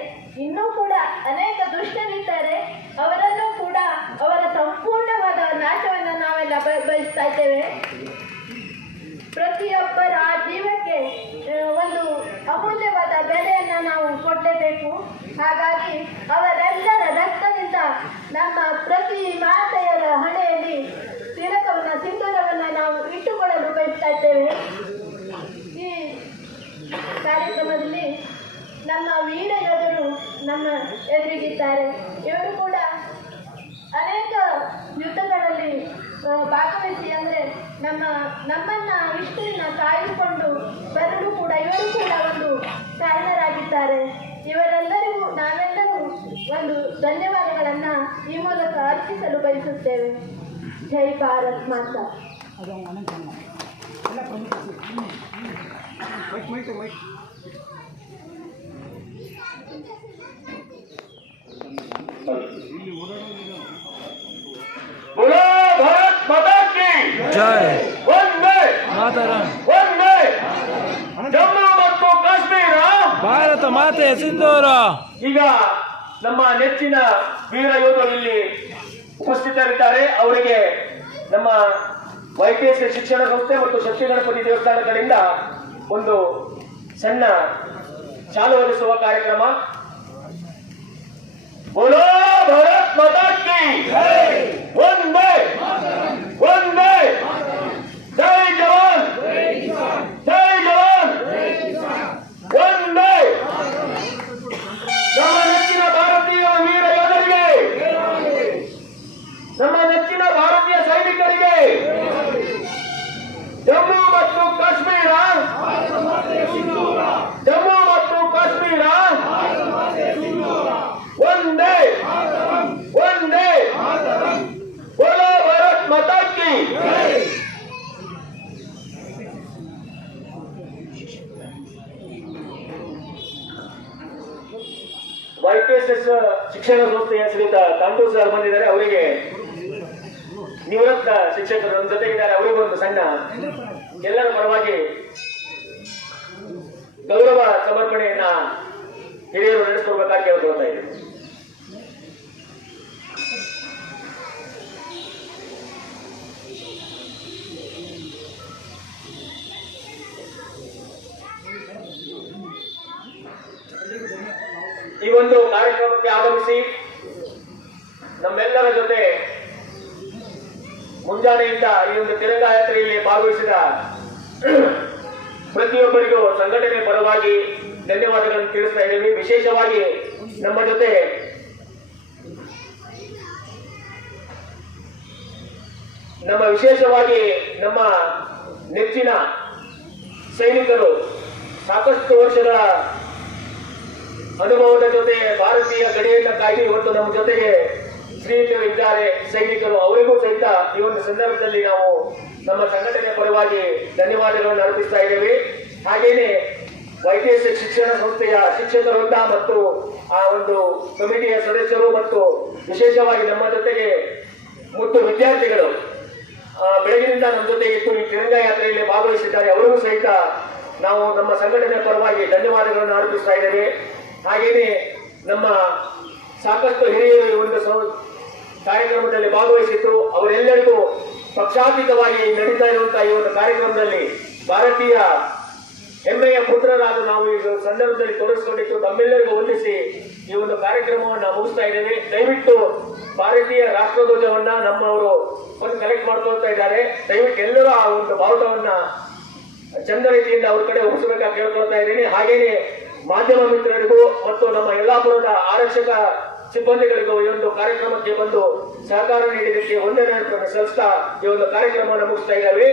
ಇನ್ನೂ ಕೂಡ ಅನೇಕ ದುಷ್ಟರಿದ್ದಾರೆ, ಅವರನ್ನು ಕೂಡ ಅವರ ಸಂಪೂರ್ಣವಾದ ನಾಶವನ್ನು ನಾವೆಲ್ಲ ಬಯಸ್ತಾ ಇದ್ದೇವೆ. ಪ್ರತಿಯೊಬ್ಬರ ಜೀವಕ್ಕೆ ಒಂದು ಅಮೂಲ್ಯವಾದ ಬೆಲೆಯನ್ನು ನಾವು ಕೊಡಲೇಬೇಕು. ಹಾಗಾಗಿ ಅವರೆಲ್ಲರ ರಕ್ತದಿಂದ ನಮ್ಮ ಪ್ರತಿ ಮಾತೆಯರ ಹಣೆಯಲ್ಲಿ ತಿಲಕವನ್ನು, ಸಿಂಧೂರವನ್ನು ನಾವು ಇಟ್ಟುಕೊಳ್ಳಲು ಬಯಸ್ತಾ ಇದ್ದೇವೆ. ಈ ಕಾರ್ಯಕ್ರಮದಲ್ಲಿ ನಮ್ಮ ವೀರ ಯೋಧರು ನಮ್ಮ ಎದುರಿಗಿದ್ದಾರೆ. ಇವರು ಕೂಡ ಅನೇಕ ಯುದ್ಧಗಳಲ್ಲಿ ಭಾಗವಹಿಸಿ ಅಂದರೆ ನಮ್ಮನ್ನ ವಿಷ್ಣುವಿನ ಕಾಯ್ದುಕೊಂಡು ಬರಲು ಕೂಡ ಇವರು ಕೂಡ ಒಂದು ಕಾರಣರಾಗಿದ್ದಾರೆ. ಇವರೆಲ್ಲರಿಗೂ ನಾವೆಲ್ಲರೂ ಒಂದು ಧನ್ಯವಾದಗಳನ್ನು ಈ ಮೂಲಕ ಅರ್ಪಿಸಲು ಬಯಸುತ್ತೇವೆ. ಜೈ ಭಾರತ್ ಮಾತಾ. बोलो भारत माता की जय वंदे ಮಾತರಂ. वंदे जम्मू ಮತ್ತು ಕಾಶ್ಮೀರ ಭಾರತ ಮಾತೆ ಸಿಂಧೂರ. ಈಗ ನಮ್ಮ ನೆಚ್ಚಿನ ವೀರ ಯೋಧರು ಇಲ್ಲಿ ಉಪಸ್ಥಿತರಿದ್ದಾರೆ. ಅವರಿಗೆ ನಮ್ಮ YKS ಶಿಕ್ಷಣ ಸಂಸ್ಥೆ ಮತ್ತು ಶಕ್ತಿ ಗಣಪತಿ ದೇವಸ್ಥಾನ ಕಡೆಯಿಂದ ಒಂದು ಸಣ್ಣ ಶಾಲು ಹೊರಿಸುವ ಕಾರ್ಯಕ್ರಮ. बोलो भारत माता की वंदे वंदे जय जवान जय जवान वंदे. ನಮ್ಮ ನೆಚ್ಚಿನ ಭಾರತೀಯ ವೀರ ಯೋಧರಿಗೆ, ನಮ್ಮ ನೆಚ್ಚಿನ ಭಾರತೀಯ ಸೈನಿಕರಿಗೆ, ಜಮ್ಮು ಮತ್ತು ಕಾಶ್ಮೀರ, ಜಮ್ಮು ಮತ್ತು ಕಾಶ್ಮೀರ वंदे वंदे बोलो भारत माता की. YKS ಶಿಕ್ಷಣ ಸಂಸ್ಥೆಯ ಶ್ರೀಯುತ ಕಾಂತೂರ್ ಸರ್ ಬಂದಿದ್ದಾರೆ. ಅವರಿಗೆ ನಿವೃತ್ತ ಶಿಕ್ಷಕರು ನಮ್ಮ ಜೊತೆಗಿದ್ದಾರೆ. ಅವರಿಗೊಂದು ಸಣ್ಣ ಎಲ್ಲರ ಪರವಾಗಿ ಗೌರವ ಸಮರ್ಪಣೆಯನ್ನ ಹಿರಿಯರು ನಡೆಸಿಕೊಡ್ಬೇಕಾಗಿ ಕೇಳ್ಕೊಳ್ತಾ ಇದ್ದೀನಿ. ಈ ಒಂದು ಕಾರ್ಯಕ್ರಮಕ್ಕೆ ಆಗಮಿಸಿ ನಮ್ಮೆಲ್ಲರ ಜೊತೆ ಮುಂಜಾನೆಯಿಂದ ಈ ಒಂದು ತಿರಂಗ ಯಾತ್ರೆಯಲ್ಲಿ ಭಾಗವಹಿಸಿದ ಪ್ರತಿಯೊಬ್ಬರಿಗೂ ಸಂಘಟನೆ ಪರವಾಗಿ ಧನ್ಯವಾದಗಳನ್ನು ತಿಳಿಸ್ತಾ ಇದ್ದೀವಿ. ವಿಶೇಷವಾಗಿ ನಮ್ಮ ಜೊತೆ ನಮ್ಮ ನೆಚ್ಚಿನ ಸೈನಿಕರು ಸಾಕಷ್ಟು ವರ್ಷಗಳ ಅನುಭವದ ಜೊತೆ ಭಾರತೀಯ ಗಡಿಯನ್ನು ಕಾಯ್ದು ಇವತ್ತು ನಮ್ಮ ಜೊತೆಗೆ ಶ್ರೀಯುತರು ಇದ್ದಾರೆ ಸೈನಿಕರು. ಅವರಿಗೂ ಸಹಿತ ಈ ಒಂದು ಸಂದರ್ಭದಲ್ಲಿ ನಾವು ನಮ್ಮ ಸಂಘಟನೆ ಪರವಾಗಿ ಧನ್ಯವಾದಗಳನ್ನು ಅರ್ಪಿಸ್ತಾ ಇದ್ದೇವೆ. ಹಾಗೇನೆ YKS ಶಿಕ್ಷಣ ಸಂಸ್ಥೆಯ ಶಿಕ್ಷಕರಿಂದ ಮತ್ತು ಆ ಒಂದು ಕಮಿಟಿಯ ಸದಸ್ಯರು ಮತ್ತು ವಿಶೇಷವಾಗಿ ನಮ್ಮ ಜೊತೆಗೆ ಮತ್ತು ವಿದ್ಯಾರ್ಥಿಗಳು ಬೆಳಗಿನಿಂದ ನಮ್ಮ ಜೊತೆ ಇದ್ದು ಈ ತಿರಂಗ ಯಾತ್ರೆಯಲ್ಲಿ ಭಾಗವಹಿಸಿದ್ದಾರೆ. ಅವರಿಗೂ ಸಹಿತ ನಾವು ನಮ್ಮ ಸಂಘಟನೆ ಪರವಾಗಿ ಧನ್ಯವಾದಗಳನ್ನು ಅರ್ಪಿಸ್ತಾ ಇದ್ದೇವೆ. ಹಾಗೆಯೇ ನಮ್ಮ ಸಾಕಷ್ಟು ಹಿರಿಯರು ಈ ಒಂದು ಕಾರ್ಯಕ್ರಮದಲ್ಲಿ ಭಾಗವಹಿಸಿದ್ದು ಅವರೆಲ್ಲರಿಗೂ ಪಕ್ಷಾತೀತವಾಗಿ ನಡೀತಾ ಇರುವಂತಹ ಈ ಒಂದು ಕಾರ್ಯಕ್ರಮದಲ್ಲಿ ಭಾರತೀಯ ಹೆಮ್ಮೆಯ ಪುತ್ರರಾದ ನಾವು ಈ ಸಂದರ್ಭದಲ್ಲಿ ತೊಡಗಿಸಿಕೊಂಡಿದ್ದು ತಮ್ಮೆಲ್ಲರಿಗೂ ವಂದಿಸಿ ಈ ಒಂದು ಕಾರ್ಯಕ್ರಮವನ್ನು ಮುಗಿಸ್ತಾ ಇದ್ದೇವೆ. ದಯವಿಟ್ಟು ಭಾರತೀಯ ರಾಷ್ಟ್ರಧ್ವಜವನ್ನ ನಮ್ಮವರು ಒಂದು ಕಲೆಕ್ಟ್ ಮಾಡ್ಕೊಳ್ತಾ ಇದ್ದಾರೆ. ದಯವಿಟ್ಟು ಎಲ್ಲರೂ ಆ ಒಂದು ಬಾವುಟವನ್ನ ಚಂದ ರೀತಿಯಿಂದ ಅವ್ರ ಕಡೆ ಒಪ್ಪಿಸಬೇಕಾಗಿ ಕೇಳ್ಕೊಳ್ತಾ ಇದ್ದೀನಿ. ಹಾಗೇನೆ ಮಾಧ್ಯಮ ಮಿತ್ರರಿಗೂ ಮತ್ತು ನಮ್ಮ ಯಲ್ಲಾಪುರದ ಆರಕ್ಷಕ ಸಿಬ್ಬಂದಿಗಳಿಗೂ ಈ ಒಂದು ಕಾರ್ಯಕ್ರಮಕ್ಕೆ ಬಂದು ಸಹಕಾರ ನೀಡಿದ್ದಕ್ಕೆ ವಂದನೆಗಳನ್ನು ಸಲ್ಲಿಸ್ತಾ ಈ ಒಂದು ಕಾರ್ಯಕ್ರಮವನ್ನು ಮುಗಿಸ್ತಾ ಇದ್ದಾವೆ.